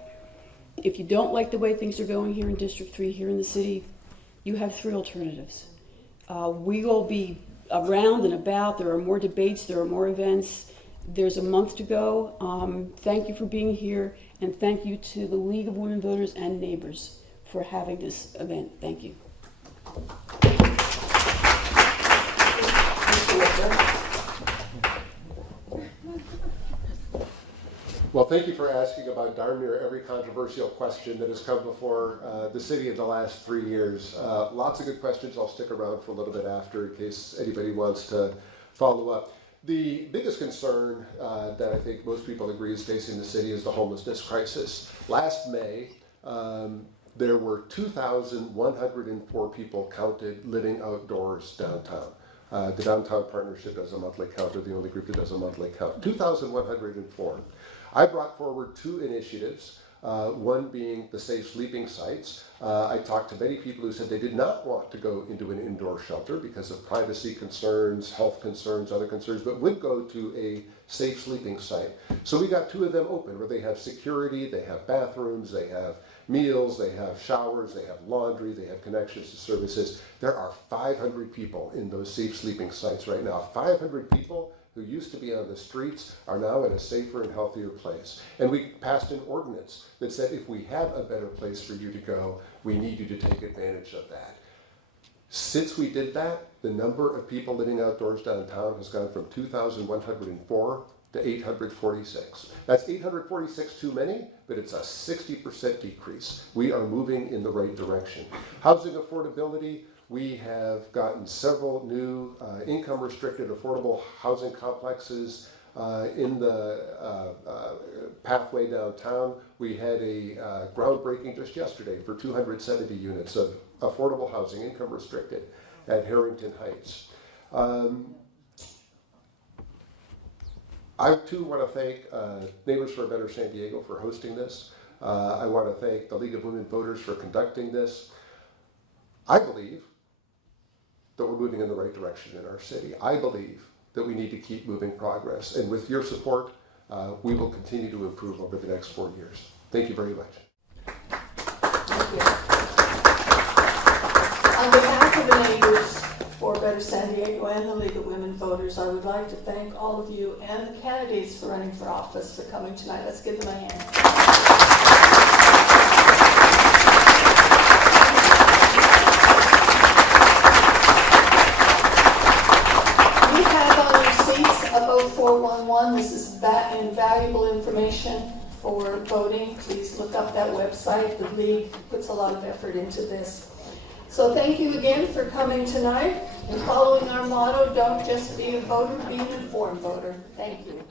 If you don't like the way things are going here in District 3, here in the city, you have 3 alternatives. We will be around and about. There are more debates. There are more events. There's a month to go. Thank you for being here. And thank you to the League of Women Voters and Neighbors for having this event. Thank you. Well, thank you for asking about darn near every controversial question that has come before the city in the last 3 years. Lots of good questions. I'll stick around for a little bit after in case anybody wants to follow up. The biggest concern that I think most people agree is facing the city is the homelessness crisis. Last May, there were 2,104 people counted living outdoors downtown. The Downtown Partnership does a monthly count, or the only group that does a monthly count. 2,104. I brought forward two initiatives, one being the safe sleeping sites. I talked to many people who said they did not want to go into an indoor shelter because of privacy concerns, health concerns, other concerns, but would go to a safe sleeping site. So we got two of them open where they have security, they have bathrooms, they have meals, they have showers, they have laundry, they have connections to services. There are 500 people in those safe sleeping sites right now. 500 people who used to be on the streets are now in a safer and healthier place. And we passed an ordinance that said if we have a better place for you to go, we need you to take advantage of that. Since we did that, the number of people living outdoors downtown has gone from 2,104 to 846. That's 846 too many, but it's a 60% decrease. We are moving in the right direction. Housing affordability, we have gotten several new income-restricted affordable housing complexes in the pathway downtown. We had a groundbreaking just yesterday for 270 units of affordable housing, income-restricted, at Harrington Heights. I too want to thank Neighbors for a Better San Diego for hosting this. I want to thank the League of Women Voters for conducting this. I believe that we're moving in the right direction in our city. I believe that we need to keep moving progress. And with your support, we will continue to improve over the next 4 years. Thank you very much. Thank you. On behalf of the Neighbors for Better San Diego and the League of Women Voters, I would like to thank all of you and the candidates for running for office for coming tonight. Let's give them a hand. You have on your seats a vote 411. This is invaluable information for voting. Please look up that website. The League puts a lot of effort into this. So thank you again for coming tonight and following our motto, don't just be a voter, be an informed voter. Thank you.